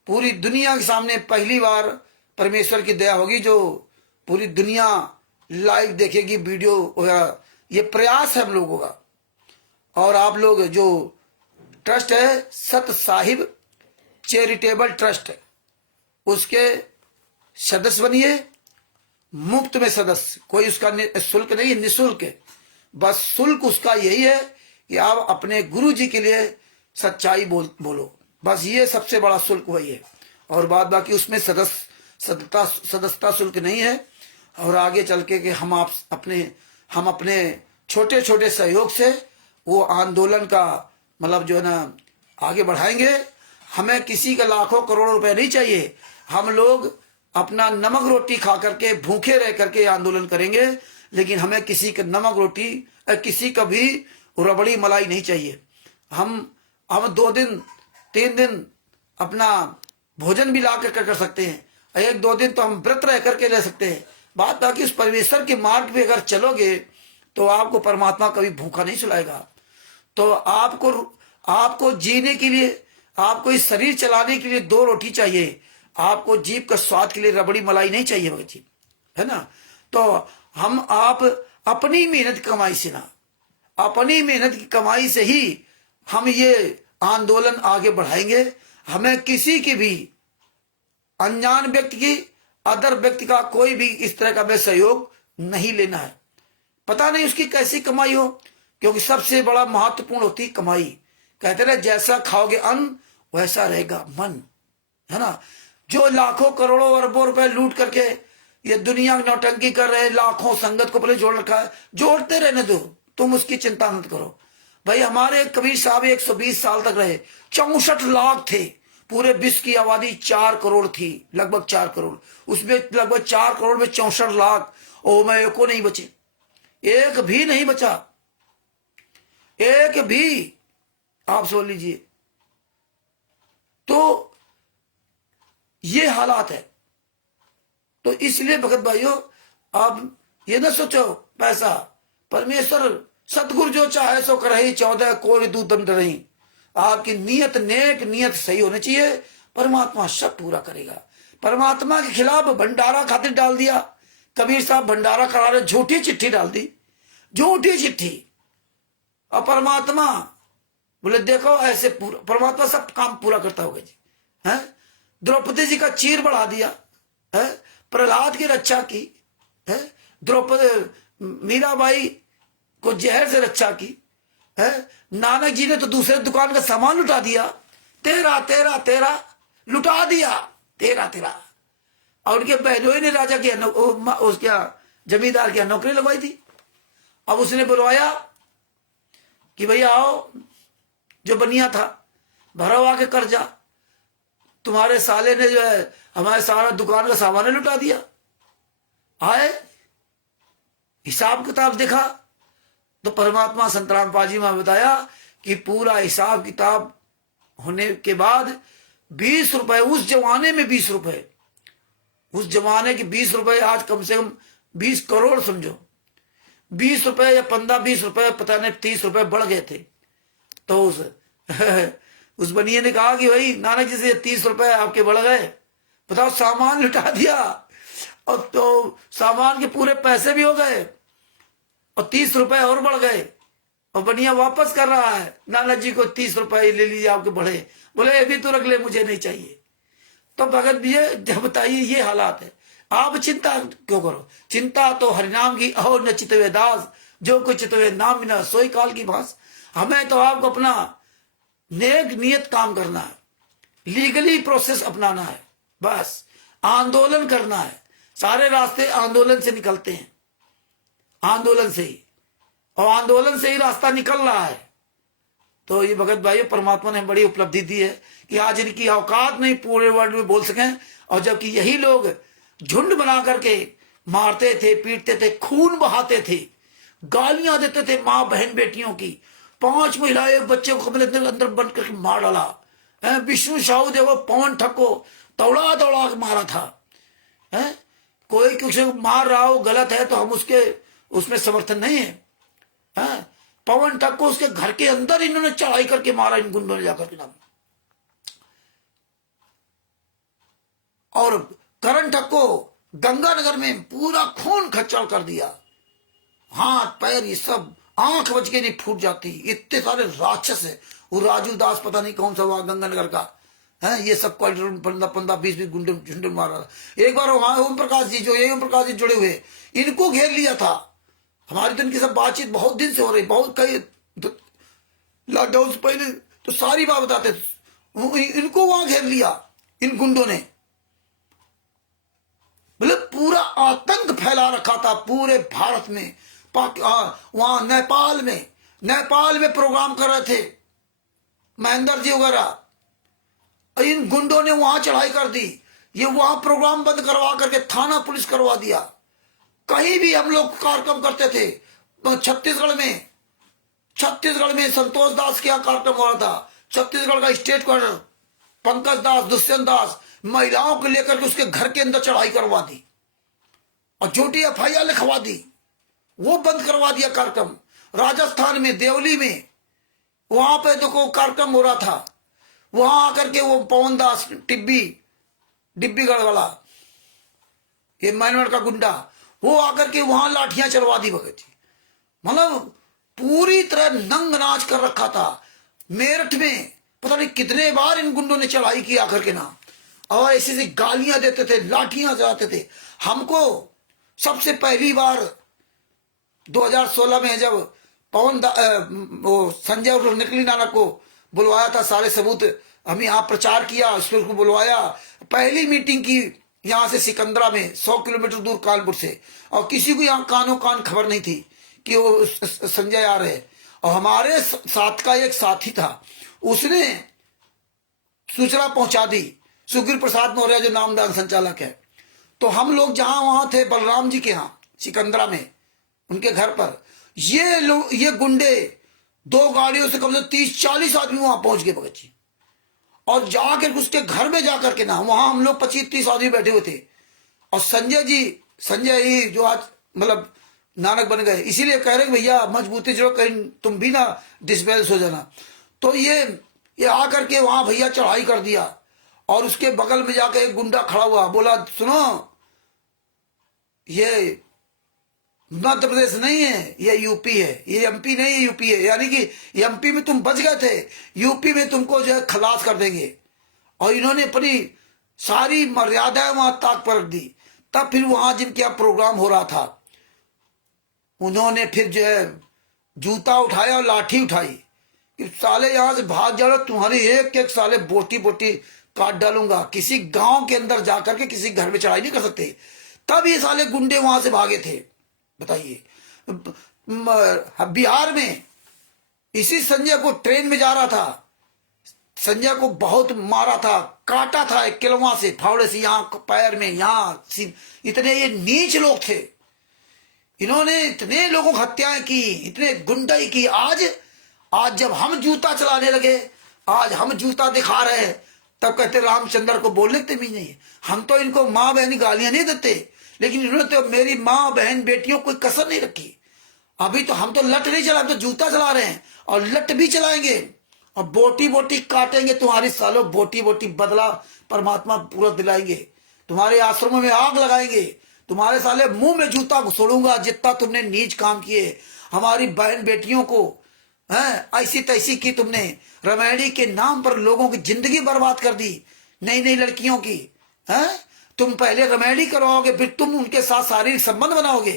पूरी दुनिया के सामने पहली बार परमेश्वर की दया होगी जो पूरी दुनिया लाइव देखेगी वीडियो वगैरह। ये प्रयास है हम लोगों का। और आप लोग जो ट्रस्ट है सत साहिब चैरिटेबल ट्रस्ट, उसके सदस्य बनिए, मुफ्त में सदस्य, कोई उसका शुल्क नहीं है, निःशुल्क है। बस शुल्क उसका यही है कि आप अपने गुरु जी के लिए सच्चाई बोलो, बस ये सबसे बड़ा शुल्क वही है। और बाद बाकी उसमें सदस्यता शुल्क नहीं है। और आगे चल के कि हम अपने छोटे छोटे सहयोग से वो आंदोलन का मतलब जो है ना आगे बढ़ाएंगे। हमें किसी का लाखों करोड़ों रुपए नहीं चाहिए। हम लोग अपना नमक रोटी खा करके भूखे रह करके आंदोलन करेंगे, लेकिन हमें किसी का नमक रोटी किसी का भी रबड़ी मलाई नहीं चाहिए। हम 2 दिन 3 दिन अपना भोजन भी ला कर सकते हैं, 1-2 दिन तो हम व्रत रह करके रह सकते हैं। बात बाकी उस परमेश्वर के मार्ग पे अगर चलोगे तो आपको परमात्मा कभी भूखा नहीं सुलाएगा। तो आपको जीने के लिए, आपको इस शरीर चलाने के लिए 2 रोटी चाहिए। आपको जीभ का स्वाद के लिए रबड़ी मलाई नहीं चाहिए भगत जी, है ना। तो आप अपनी मेहनत कमाई से ना, अपनी मेहनत की कमाई से ही हम ये आंदोलन आगे बढ़ाएंगे। हमें किसी की भी अनजान व्यक्ति की, अदर व्यक्ति का कोई भी इस तरह का सहयोग नहीं लेना है। पता नहीं उसकी कैसी कमाई हो, क्योंकि सबसे बड़ा महत्वपूर्ण होती है कमाई। कहते रहे जैसा खाओगे अन्न वैसा रहेगा मन, है ना। जो लाखों करोड़ों अरबों रुपए लूट करके ये दुनिया की नौटंकी कर रहे, लाखों संगत को पहले जोड़ रखा है, जोड़ते रहने दो, तुम उसकी चिंता मत करो। भाई हमारे कबीर साहब 120 साल तक रहे, 64 लाख थे। पूरे विश्व की आबादी 4 करोड़ थी, लगभग 4 करोड़, उसमें लगभग 4 करोड़ में 64 लाख ओ मैं एको नहीं बचे, एक भी नहीं बचा, एक भी। आप सोच लीजिए। तो ये हालात है। तो इसलिए भगत भाइयों अब ये ना सोचो पैसा, परमेश्वर सतगुरु जो चाहे सो करही, 14 कोई दूतम डरही। आपकी नीयत नेक, नीयत सही होनी चाहिए, परमात्मा सब पूरा करेगा। परमात्मा के खिलाफ भंडारा खातिर डाल दिया, कबीर साहब भंडारा करा रहे, झूठी चिट्ठी डाल दी, झूठी चिट्ठी। और परमात्मा बोले देखो ऐसे परमात्मा सब काम पूरा करता होगा जी, है। द्रौपदी जी का चीर बढ़ा दिया है, प्रहलाद की रक्षा की है, द्रौपदी मीराबाई को जहर से रक्षा की है, नानक जी ने तो दूसरे दुकान का सामान लुटा दिया, तेरा तेरा तेरा लुटा दिया, तेरा तेरा। और उनके बहनों ने राजा के उसका जमींदार की नौकरी लगवाई थी। अब उसने बुलवाया कि भैया आओ, जो बनिया था भरा हुआ के कर्जा, तुम्हारे साले ने जो है हमारे सारा दुकान का सामान लुटा दिया। आए, हिसाब किताब देखा तो परमात्मा संत रामपाल जी ने बताया कि पूरा हिसाब किताब होने के बाद 20 रुपए, उस जमाने में 20 रुपए, उस जमाने के 20 रुपए आज कम से कम 20 करोड़ समझो। 20 रुपए या 15-20 रुपए, पता नहीं 30 रुपए बढ़ गए थे। तो उस बनिए ने कहा कि भाई नानक जी से 30 रुपए आपके बढ़ गए, बताओ सामान लुटा दिया और तो सामान के पूरे पैसे भी हो गए और 30 रुपए और बढ़ गए, और बनिया वापस कर रहा है नानक जी को 30 रुपए ले लीजिए आपके बढ़े। बोले ये भी तो रख ले, मुझे नहीं चाहिए। तो भगत ये बताइए, ये हालात है। आप चिंता क्यों करो? चिंता तो हरिनाम की अहो न चितवे दास, जो कुछ चितवे नाम बिना सोई काल की भास। हमें तो आपको अपना नेक नियत काम करना है, लीगली प्रोसेस अपनाना है, बस आंदोलन करना है। सारे रास्ते आंदोलन से निकलते हैं, आंदोलन से ही, और आंदोलन से ही रास्ता निकल रहा है। तो ये भगत भाई परमात्मा ने बड़ी उपलब्धि दी है कि आज इनकी औकात नहीं पूरे वर्ल्ड में बोल सकें, और जबकि यही लोग झुंड बना करके मारते थे, पीटते थे, खून बहाते थे, गालियां देते थे माँ बहन बेटियों की। 5 महिलाएं एक बच्चे को कमरे के अंदर बंद करके मार डाला। विष्णु साहू देखो पवन ठग को दौड़ा दौड़ा के मारा था। कोई किसी को मार रहा हो गलत है तो हम उसमें समर्थन नहीं है। पवन ठग को उसके घर के अंदर इन्होंने चढ़ाई करके मारा, इन गुंडों ने जाकर के नाम। और करण ठग को गंगानगर में पूरा खून खच्चर कर दिया, हाथ पैर ये सब, आंख बच के नहीं फूट जाती, इतने सारे राक्षस है। वो राजू दास पता नहीं कौन सा हुआ गंगानगर का है, ये सब 15-20 गुंडे झुंडे मार रहा था। एक बार वहां ओम प्रकाश जी, जो ये ओम प्रकाश जी जुड़े हुए, इनको घेर लिया था। हमारी तो इनकी सब बातचीत बहुत दिन से हो रही, बहुत कई लॉकडाउन से पहले तो सारी बात बताते थे। इनको वहां घेर लिया इन गुंडों ने, मतलब पूरा आतंक फैला रखा था पूरे भारत में। वहां नेपाल में प्रोग्राम कर रहे थे महेंद्र जी वगैरह, इन गुंडों ने वहां चढ़ाई कर दी। ये वहां प्रोग्राम बंद करवा करके थाना पुलिस करवा दिया। कहीं भी हम लोग कार्यक्रम करते थे, तो छत्तीसगढ़ में संतोष दास के यहाँ कार्यक्रम हो रहा था, छत्तीसगढ़ का स्टेट गवर्नर पंकज दास, दुष्यंत दास, महिलाओं को लेकर के उसके घर के अंदर चढ़ाई करवा दी और झूठी FIR लिखवा दी, वो बंद करवा दिया कार्यक्रम। राजस्थान में देवली में वहां पे देखो कार्यक्रम हो रहा था, वहां आकर के वो पवन दास डिब्बीगढ़ वाला, ये मैनवड़ का गुंडा, वो आकर के वहां लाठियां चलवा दी भगत जी। मतलब पूरी तरह नंग नाच कर रखा था। मेरठ में पता नहीं कितने बार इन गुंडों ने चढ़ाई की आकर के नाम, और ऐसे ऐसी गालियां देते थे, लाठियां चलाते थे। हमको सबसे पहली बार 2016 में जब वो संजय और निकली नानक को बुलवाया था, सारे सबूत हम यहाँ प्रचार किया, उसको बुलवाया, पहली मीटिंग की यहाँ से सिकंदरा में 100 किलोमीटर दूर कानपुर से, और किसी को यहाँ कानो कान खबर नहीं थी कि वो संजय आ रहे। और हमारे साथ का एक साथी था, उसने सूचना पहुंचा दी, सुखबीर प्रसाद मौर्य जो नामदान संचालक है। तो हम लोग जहां वहां थे बलराम जी के यहाँ सिकंदरा में, उनके घर पर ये गुंडे 2 गाड़ियों से कम से 30-40 आदमी वहां पहुंच गए भगत जी, और जाकर उसके घर में जाकर के ना, वहां हम लोग 25-30 आदमी बैठे हुए थे। और संजय ही जो आज मतलब नानक बन गए, इसीलिए कह रहे भैया मजबूती जो कहीं तुम भी ना डिसबैलेंस हो जाना। तो ये आकर के वहां भैया चढ़ाई कर दिया, और उसके बगल में जाकर एक गुंडा खड़ा हुआ, बोला सुनो ये मध्य प्रदेश नहीं है, ये यूपी है, ये MP नहीं है, यूपी है। यानी कि MP में तुम बच गए थे, यूपी में तुमको जो है खलास कर देंगे। और इन्होंने अपनी सारी मर्यादाएं वहां ताक पर रख दी। तब फिर वहां जिनके यहाँ प्रोग्राम हो रहा था, उन्होंने फिर जो है जूता उठाया और लाठी उठाई कि साले यहां से भाग जाओ, तुम्हारी एक एक साले बोटी बोटी काट डालूंगा। किसी गांव के अंदर जाकर के किसी घर में चढ़ाई नहीं कर सकते। तब ये साले गुंडे वहां से भागे थे, बताइए। बिहार में इसी संजय को ट्रेन में जा रहा था, संजय को बहुत मारा था, काटा था एक किलवा से, फावड़े से, यहाँ पैर में, यहाँ। इतने ये नीच लोग थे, इन्होंने इतने लोगों की हत्याएं की, इतने गुंडाई की। आज जब हम जूता चलाने लगे, आज हम जूता दिखा रहे हैं, तब कहते रामचंद्र को बोलने भी नहीं। हम तो इनको माँ बहन गालियां नहीं देते, लेकिन इन्होंने तो मेरी माँ बहन बेटियों कोई कसर नहीं रखी। अभी तो हम तो लट नहीं चला, हम तो जूता चला रहे हैं और लट भी चलाएंगे और बोटी बोटी काटेंगे तुम्हारी सालों। बोटी बोटी बदला परमात्मा पूरा दिलाएंगे, तुम्हारे आश्रमों में आग लगाएंगे, तुम्हारे साले मुंह में जूता घुसड़ूंगा जितना तुमने नीच काम किए। हमारी बहन बेटियों को ऐसी तैसी की तुमने, रमैडी के नाम पर लोगों की जिंदगी बर्बाद कर दी, नई नई लड़कियों की। तुम पहले रमैडी करवाओगे, फिर तुम उनके साथ शारीरिक संबंध बनाओगे,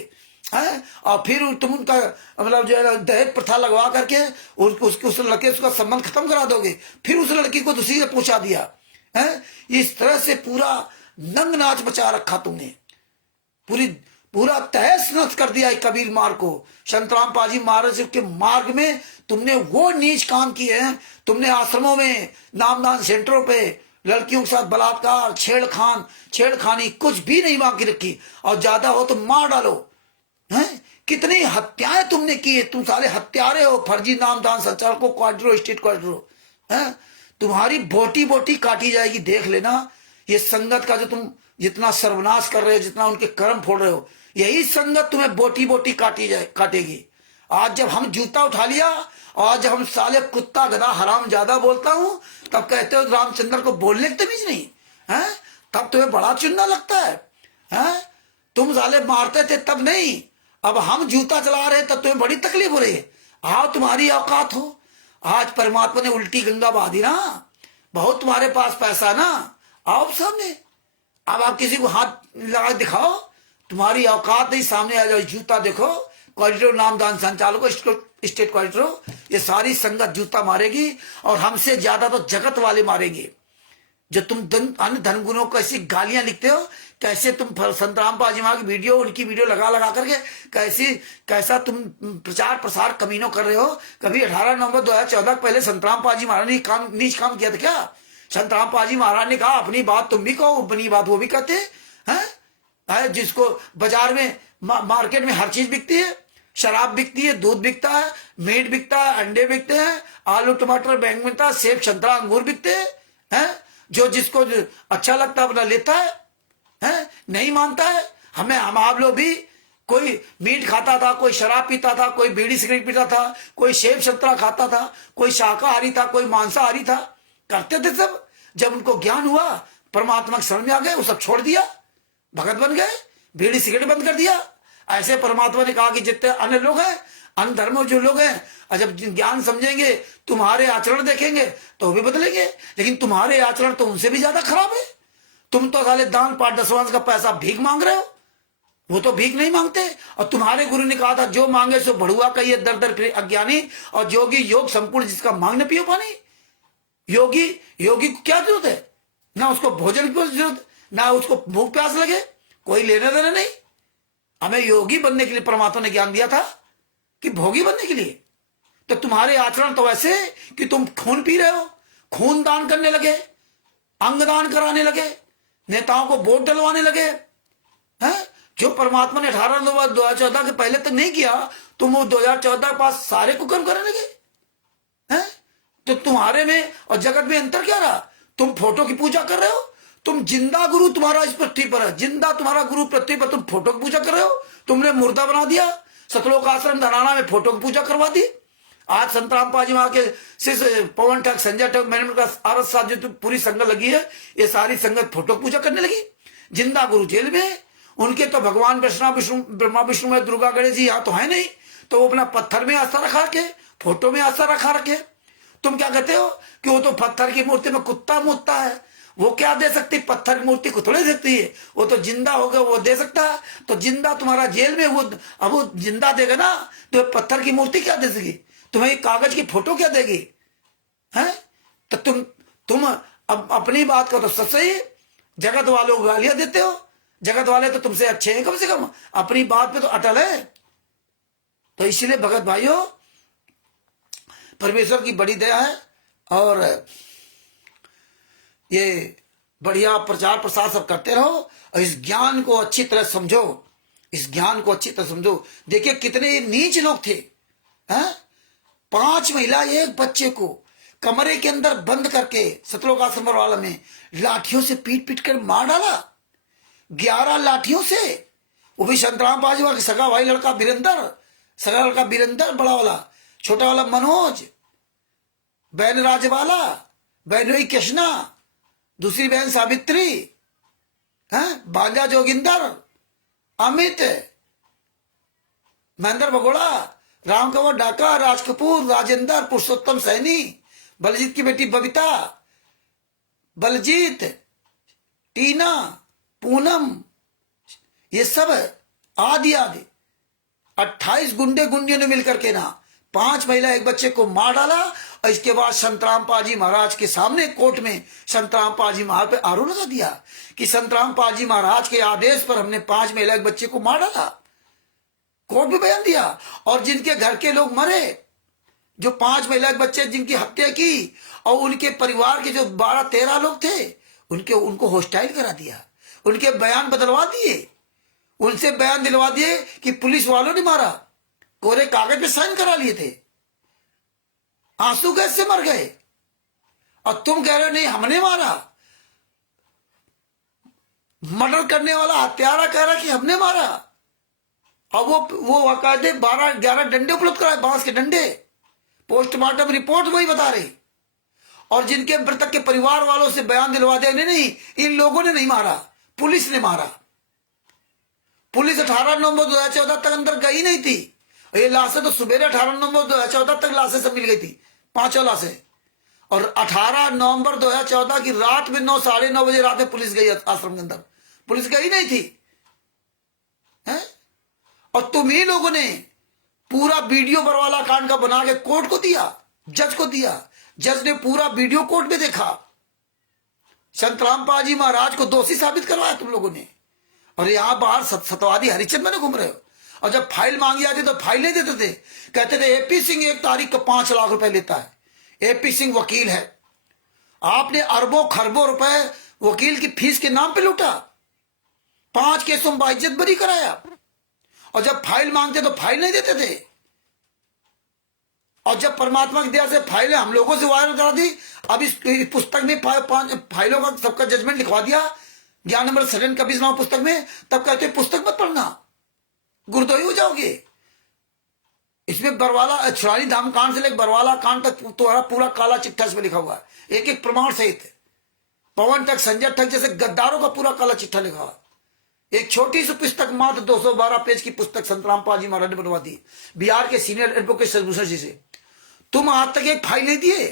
और फिर तुम उनका मतलब जो है दहेज प्रथा लगवा करके उस लड़के उसका संबंध खत्म करा दोगे, फिर उस लड़की को दूसरी से पहुंचा दिया। इस तरह से पूरा नंग नाच बचा रखा तुमने, पूरा तहस नहस कर दिया कबीर मार्ग को। संतराम पाजी महाराज के मार्ग में तुमने वो नीच काम किए हैं। तुमने आश्रमों में, नामदान सेंटरों पे लड़कियों के साथ बलात्कार, छेड़खानी कुछ भी नहीं बाकी रखी, और ज्यादा हो तो मार डालो। कितनी हत्याएं तुमने की है, तुम सारे हत्यारे हो, फर्जी नामदान संचालक को क्वाड्रो स्टेट क्वाड्रो। तुम्हारी बोटी बोटी काटी जाएगी, देख लेना। ये संगत का जो तुम जितना सर्वनाश कर रहे हो, जितना उनके कर्म फोड़ रहे हो, यही संगत तुम्हें बोटी बोटी काटेगी। आज जब हम जूता उठा लिया, और जब हम साले कुत्ता गधा हराम ज्यादा बोलता हूं, तब कहते हो रामचंद्र को बोलने की तमीज नहीं है। तब तुम्हें बड़ा चुनना लगता है। तुम साले मारते थे तब नहीं, अब हम जूता चला रहे तब तुम्हें बड़ी तकलीफ हो रही है। आओ, तुम्हारी औकात हो। आज परमात्मा ने उल्टी गंगा बहा दी ना, बहुत तुम्हारे पास पैसा ना, आओ सामने। अब आप किसी को हाथ लगा दिखाओ, तुम्हारी औकात नहीं, सामने आ जाओ। जूता देखो, क्वालिटर नामदान संचालकों, स्टेट क्वालिटर, ये सारी संगत जूता मारेगी, और हमसे ज्यादा तो जगत वाले मारेंगे। जो तुम अन्य धन गुणों को ऐसी गालियां लिखते हो, कैसे तुम संतराम पाजी माँ की वीडियो, उनकी वीडियो लगा करके कैसा तुम प्रचार प्रसार कमीनों कर रहे हो। कभी 18 नवंबर 2014 पहले संतराम पाजी महाराज ने नीच काम किया था क्या? संतराम पाजी महाराज ने कहा अपनी बात तुम भी कहो, अपनी बात वो भी कहते हैं। जिसको बाजार में, मार्केट में हर चीज बिकती है, शराब बिकती है, दूध बिकता है, मीट बिकता है, अंडे बिकते हैं, आलू टमाटर बैंगन मिलता है, सेब संतरा अंगूर बिकते हैं। जो जिसको अच्छा लगता है अपना लेता है, नहीं मानता है। हम आप लोग भी, कोई मीट खाता था, कोई शराब पीता था, कोई बीड़ी सिगरेट पीता था, कोई सेब संतरा खाता था, कोई शाकाहारी था, कोई मांसाहारी था, करते थे सब। जब उनको ज्ञान हुआ, परमात्मा के शरण में आ गए, वो सब छोड़ दिया, भगत बन गए, बीड़ी सिगरेट बंद कर दिया। ऐसे परमात्मा ने कहा कि जितने अन्य लोग हैं, अन्य धर्म जो लोग हैं, और जब ज्ञान समझेंगे, तुम्हारे आचरण देखेंगे तो भी बदलेंगे, लेकिन तुम्हारे आचरण तो उनसे भी ज्यादा खराब है। तुम तो साले दान पाठ दसवांश का पैसा भीख मांग रहे हो, वो तो भीख नहीं मांगते। और तुम्हारे गुरु ने कहा था जो मांगे सो बढ़ुआ कहिए, दर दर फिरे अज्ञानी, और जोगी योग संपूर्ण जिसका मांग न पियो पानी। योगी को क्या जरूरत है? ना उसको भोजन की जरूरत, ना उसको भूख प्यास लगे, कोई लेने देने नहीं। हमें योगी बनने के लिए परमात्मा ने ज्ञान दिया था कि भोगी बनने के लिए। तो तुम्हारे आचरण तो ऐसे कि तुम खून पी रहे हो, खून दान करने लगे, अंग दान कराने लगे, नेताओं को वोट डलवाने लगे, हैं? जो परमात्मा ने 18 नवंबर 2014 के पहले तक नहीं किया, तुम वो 2014 के पास सारे कुकर्म करने लगे, हैं? तो तुम्हारे में और जगत में अंतर क्या रहा? तुम फोटो की पूजा कर रहे हो, तुम जिंदा गुरु तुम्हारा इस पृथ्वी पर है, जिंदा तुम्हारा गुरु पृथ्वी पर, तुम फोटो की पूजा कर रहे हो। तुमने मुर्दा बना दिया, सतलोक आश्रम धनाना में फोटो की पूजा करवा दी। आज संतराम पाजी वहां के शिष्य पवन ठग, संजय ठग, मैंने आरस साथ जो पूरी संगत लगी है, ये सारी संगत फोटो पूजा करने लगी। जिंदा गुरु जेल में, उनके तो भगवान ब्रह्मा विष्णु में दुर्गा गणेश जी यहाँ तो है नहीं, तो वो अपना पत्थर में आस्था रखा रखे, फोटो में आस्था रखा रखे। तुम क्या कहते हो कि वो तो पत्थर की मूर्ति में कुत्ता मुतता है, वो क्या दे सकती? पत्थर की मूर्ति को थोड़ी दे सकती है, वो तो जिंदा हो गया, वो दे सकता है। तो जिंदा तुम्हारा जेल में, वो अब वो जिंदा देगा ना, तो पत्थर की मूर्ति क्या दे सकेगी? तुम्हें कागज की फोटो क्या देगी? हैं? तो तुम अब अपनी बात को तो सही, जगत वालों को गालियां देते हो। जगत वाले तो तुमसे अच्छे हैं, कम से कम अपनी बात पे तो अटल है। तो इसलिए भगत भाइयों, परमेश्वर की बड़ी दया है और ये बढ़िया प्रचार प्रसार सब करते रहो और इस ज्ञान को अच्छी तरह समझो, इस ज्ञान को अच्छी तरह समझो। देखिए कितने नीच लोग थे, हैं? 5 महिला एक बच्चे को कमरे के अंदर बंद करके सतलोक वाला में लाठियों से पीट पीट कर मार डाला, 11 लाठियों से। वो भी संतराम बाजी वाला सगा भाई लड़का वीरेंद्र, सगा लड़का वीरेंद्र, बड़ा वाला, छोटा वाला मनोज, बहन राजवाला, बहन कृष्णा, दूसरी बहन सावित्री, भांजा जोगिंदर, अमित, महेंद्र भगोड़ा, राम कंवर डाका, राज कपूर, राजेंद्र, पुरुषोत्तम सैनी, बलजीत की बेटी बबीता, बलजीत, टीना, पूनम, ये सब आदि आदि 28 गुंडे गुंडियों ने मिलकर के ना 5 महिला एक बच्चे को मार डाला। और इसके बाद संतराम पाजी महाराज के सामने कोर्ट में संतराम पाजी महाराज पे आरोप लगा दिया कि संतराम पाजी महाराज के आदेश पर हमने 5 महिला एक बच्चे को मार डाला। कोर्ट में बयान दिया। और जिनके घर के लोग मरे, जो 5 महिला एक बच्चे जिनकी हत्या की, और उनके परिवार के जो 12-13 लोग थे, उनको हॉस्टाइल करा दिया, उनके बयान बदलवा दिए, उनसे बयान दिलवा दिए कि पुलिस वालों ने मारा, कोरे कागज पे साइन करा लिए थे, आंसू गैस से मर गए। और तुम कह रहे हो नहीं हमने मारा। मर्डर करने वाला हत्यारा कह रहा कि हमने मारा। और वो वाकायदे 12-11 डंडे उपलब्ध कराए, बांस के डंडे। पोस्टमार्टम रिपोर्ट वही बता रही। और जिनके मृतक के परिवार वालों से बयान दिलवा दे, नहीं, इन लोगों ने नहीं मारा, पुलिस ने मारा। पुलिस 18 नवंबर 2014 तक अंदर गई नहीं थी। ये लाशें तो सुबह 18 नवंबर 2014 तक लाशें सब मिल गई थी, 5 लाशें। और 18 नवंबर 2014 की रात में 9-9:30 बजे रात में पुलिस गई आश्रम के अंदर, पुलिस गई नहीं थी, है? और तुम ही लोगों ने पूरा वीडियो बरवाला कांड का बना के कोर्ट को दिया, जज को दिया। जज ने पूरा वीडियो कोर्ट में देखा, संतराम पाजी महाराज को दोषी साबित करवाया तुम लोगों ने। और यहां बाहर सतवादी हरिचंद में घूम रहे हो। और जब फाइल मांगी जाती तो फाइल नहीं देते थे, कहते थे एपी सिंह 1 तारीख को 5 लाख रुपए लेता है, एपी सिंह वकील है। आपने अरबों खरबों रुपए वकील की फीस के नाम पे लूटा, 5 केसों में बाइज्जत बरी कराया। और जब फाइल मांगते तो फाइल नहीं देते थे। और जब परमात्मा की दया से फाइलें हम लोगों से वायरल करा दी, अब इस पुस्तक में 5 फाइलों का सबका जजमेंट लिखवा दिया, ज्ञान नंबर 7 का 20वां पुस्तक में। तब कहते पुस्तक मत पढ़ना, गुरुद्रोही हो जाओगे। इसमें बरवाला छुरानी धाम कांड से लेकर बरवाला कांड तक तुम्हारा पूरा काला चिट्ठा इसमें लिखा हुआ है, एक एक प्रमाण सहित। पवन तक, संजय तक जैसे गद्दारों का पूरा काला चिट्ठा लिखा हुआ। एक छोटी सी पुस्तक, मात्र 212 पेज की पुस्तक संतराम पाजी महाराज ने बनवा दी बिहार के सीनियर एडवोकेट सरभूषण जी से। तुम आज तक एक फाइल नहीं दिए।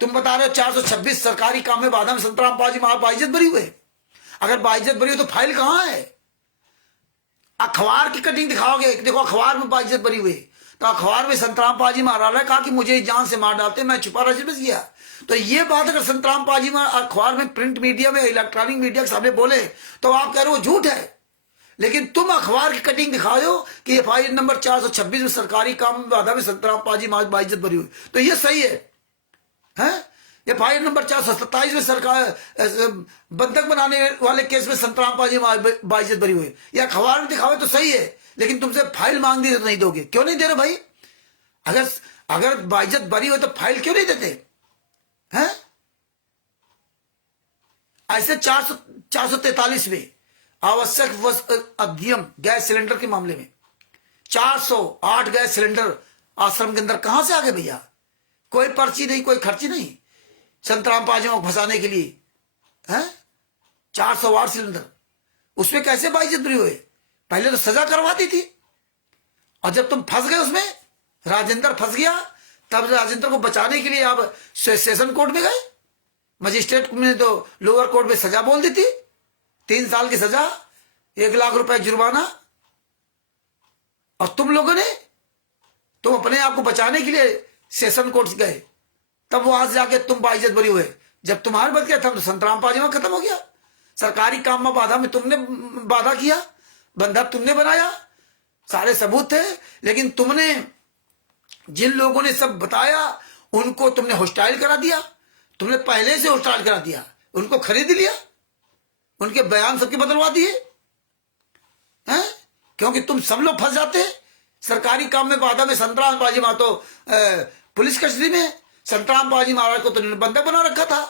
तुम बता रहे हो 426 सरकारी काम में बाधा में संतराम पाजी महाराज बाइज्जत बरी हुए। अगर बाइज्जत बरी हो तो फाइल कहां है? अखबार की कटिंग दिखाओगे, देखो अखबार में बाइज्जत बरी हुई। तो अखबार में संतराम पाजी महाराज ने कहा कि मुझे जान से मार डालते, मैं छुपा रह गया। तो ये बात अगर संतराम पाजी महाराज अखबार में, प्रिंट मीडिया में, इलेक्ट्रॉनिक मीडिया के सामने बोले तो आप कह रहे हो झूठ है। लेकिन तुम अखबार की कटिंग दिखाओ कि एफआईआर नंबर 426 में सरकारी काम में बाधा में संतराम पाजी महाराज बाइज्जत बरी हुई, तो ये सही है, हैं? एफआईआर नंबर 427 में सरकार बंधक बनाने वाले केस में संतराम पाजी बाइज्जत बरी हुई, या अखबार में दिखावे तो सही है। लेकिन तुमसे फाइल मांग दी तो नहीं दोगे, क्यों नहीं दे रहे भाई? अगर बाइज्जत बरी हो तो फाइल क्यों नहीं देते हैं? ऐसे 443 में आवश्यक वस्तु अधिनियम गैस सिलेंडर के मामले में 408 गैस सिलेंडर आश्रम के अंदर कहां से आ गए भैया? कोई पर्ची नहीं, कोई खर्ची नहीं संतराम पाजियों को फंसाने के लिए, हैं? 408 सिलेंडर, उसमें कैसे बाइज्जत बरी हुए? पहले तो सजा करवाती थी। और जब तुम फंस गए उसमें, राजेंद्र फंस गया, तब राजेंद्र को बचाने के लिए आप सेशन कोर्ट में गए। मजिस्ट्रेट ने तो लोअर कोर्ट में सजा बोल दी थी, 3 साल की सजा, 1 लाख रुपए जुर्माना। और तुम लोगों ने, तुम अपने आप को बचाने के लिए सेशन कोर्ट गए, तब वहां से जाके तुम बाइज्जत बरी हुए। जब तुम्हारे बच गया तब तो संतराम पाजी में खत्म हो गया। सरकारी काम में बाधा में तुमने बाधा किया, बंधक तुमने बनाया, सारे सबूत थे, लेकिन तुमने जिन लोगों ने सब बताया उनको तुमने हॉस्टाइल करा दिया, तुमने पहले से हॉस्टाइल करा दिया, उनको खरीद लिया, उनके बयान सबके बदलवा दिए हैं, क्योंकि तुम सब लोग फंस जाते। सरकारी काम में बाधा में संतराम पाजी महाराज तो पुलिस कस्टडी में, संतराम पाजी महाराज को तुमने बंधक बना रखा था,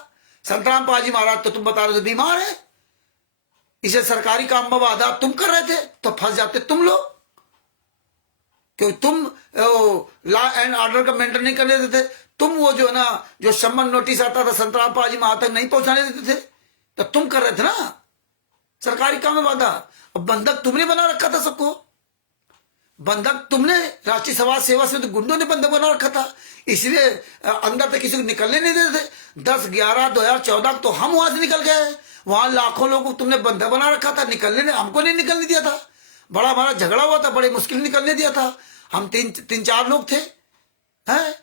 संतराम पाजी महाराज तो तुम बता रहे थे बीमार है, इसे सरकारी काम में बाधा तुम कर रहे थे, तो फंस जाते तुम लोग, क्योंकि तुम लॉ एंड ऑर्डर का मेंटेन नहीं करने देते। तुम वो जो ना जो सम्मन नोटिस आता था संतराम पाजी महाराज तक नहीं पहुंचाने देते थे, तो तुम कर रहे थे ना सरकारी काम में बाधा। अब बंधक तुमने बना रखा था सबको, बंधक तुमने राष्ट्रीय समाज सेवा से तो गुंडों ने बंधक बना रखा था, इसलिए अंदर तक किसी को निकलने नहीं देते थे। 10/11/2014 तो हम वहां से निकल गए, वहां लाखों लोगों को तुमने बंधक बना रखा था, निकलने ने हमको नहीं निकलने दिया था, बड़ा हमारा झगड़ा हुआ था, बड़े मुश्किल निकलने दिया था। हम तीन चार लोग थे हैं,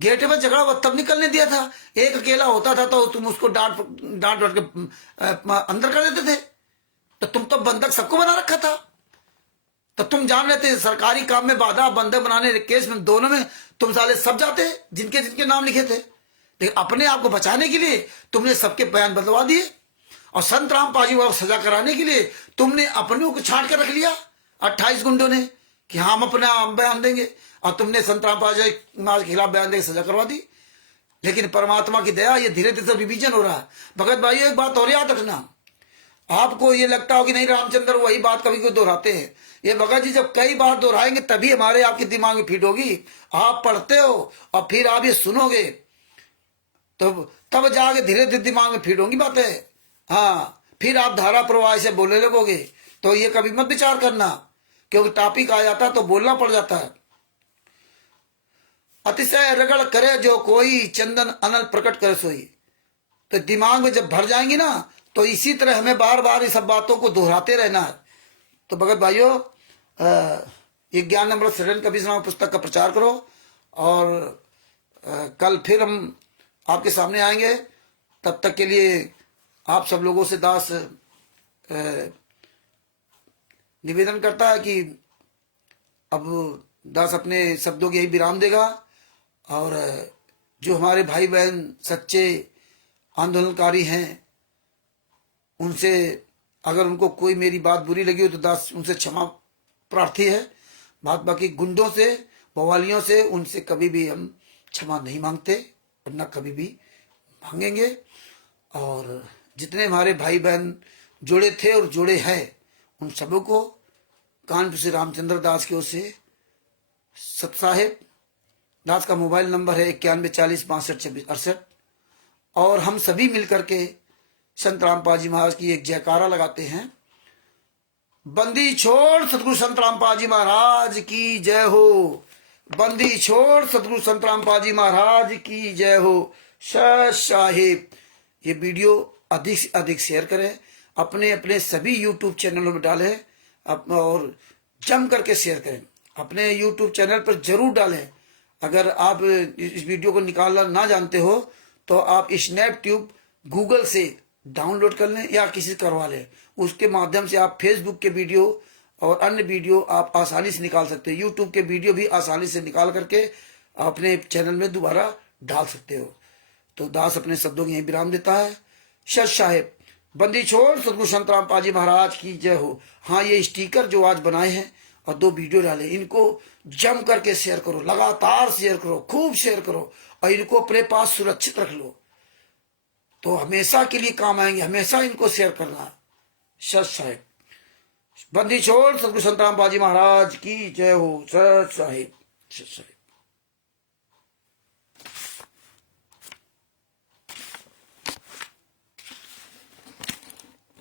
गेट पर झगड़ा हुआ तब निकलने दिया था। एक अकेला होता था तो तुम उसको डांट के अंदर कर देते थे, तो तुम तो बंधक सबको बना रखा था। तो तुम जान रहे थे सरकारी काम में बाधा बंधक बनाने केस में दोनों में तुम साले सब जाते जिनके जिनके नाम लिखे थे, लेकिन अपने आप को बचाने के लिए तुमने सबके बयान बदलवा दिए, और संतराम पाजी को सजा कराने के लिए तुमने अपनों को छांट कर रख लिया 28 गुंडों ने कि हम अपना बयान देंगे, और तुमने संतराम पाजी के खिलाफ बयान देकर सजा करवा दी। लेकिन परमात्मा की दया ये धीरे धीरे रिवीजन हो रहा है। भगत भाई एक बात और याद रखना, आपको ये लगता हो कि नहीं रामचंद्र वही बात कभी कोई दोहराते हैं, ये भगत जी जब कई बार दोहराएंगे तभी हमारे आपके दिमाग में फिट होगी। आप पढ़ते हो और फिर आप ये सुनोगे तो तब जाके धीरे धीरे दिमाग में फिट होंगी बातें। हाँ, फिर आप धारा प्रवाह से बोलने लगोगे, तो ये कभी मत विचार करना, क्योंकि टॉपिक आ जाता तो बोलना पड़ जाता है। अतिशय रगड़ करे जो कोई, चंदन अनल प्रकट करे सोई। तो दिमाग में जब भर जाएंगी ना, तो इसी तरह हमें बार बार इस सब बातों को दोहराते रहना है। तो भगत भाइयों, ये ज्ञान अमृत सृजन कभी नाम पुस्तक का प्रचार करो, और कल फिर हम आपके सामने आएंगे। तब तक के लिए आप सब लोगों से दास निवेदन करता है कि अब दास अपने शब्दों के यही विराम देगा, और जो हमारे भाई बहन सच्चे आंदोलनकारी हैं उनसे अगर उनको कोई मेरी बात बुरी लगी हो तो दास उनसे क्षमा प्रार्थी है। बाकी गुंडों से, बवालियों से, उनसे कभी भी हम क्षमा नहीं मांगते और न कभी भी मांगेंगे। और जितने हमारे भाई बहन जुड़े थे और जुड़े हैं उन सबों को कानपुर से रामचंद्र दास की ओर से सत साहेब। दास का मोबाइल नंबर है 9140625668। और हम सभी मिलकर के संत रामपाल जी महाराज की एक जयकारा लगाते हैं। बंदी छोड़ सतगुरु संत रामपाल जी महाराज की जय हो, बंदी छोड़ सतगुरु संत रामपाल जी महाराज की जय हो। सत साहिब, ये वीडियो अधिक से अधिक शेयर करें, अपने अपने सभी यूट्यूब चैनलों में डालें और जम करके शेयर करें। अपने यूट्यूब चैनल पर जरूर डालें। अगर आप इस वीडियो को निकालना ना जानते हो तो आप स्नैप ट्यूब गूगल से डाउनलोड कर लें या किसी से करवा लें, उसके माध्यम से आप फेसबुक के वीडियो और अन्य वीडियो आप आसानी से निकाल सकते हो। यूट्यूब के वीडियो भी आसानी से निकाल करके अपने चैनल में दोबारा डाल सकते हो। तो दास अपने शब्दों की यही विराम देता है। सत साहिब, बंदी छोड़ सतगुरु संत रामपाल जी महाराज की जय हो। हाँ, ये स्टिकर जो आज बनाए हैं और 2 वीडियो डाले, इनको जम करके शेयर करो, लगातार शेयर करो, खूब शेयर करो, और इनको अपने पास सुरक्षित रख लो तो हमेशा के लिए काम आएंगे। हमेशा इनको शेयर करना। सत साहिब, बंदी छोड़ सतगुरु संत रामपाल जी महाराज की जय हो। सत साहिब, सत साहिब।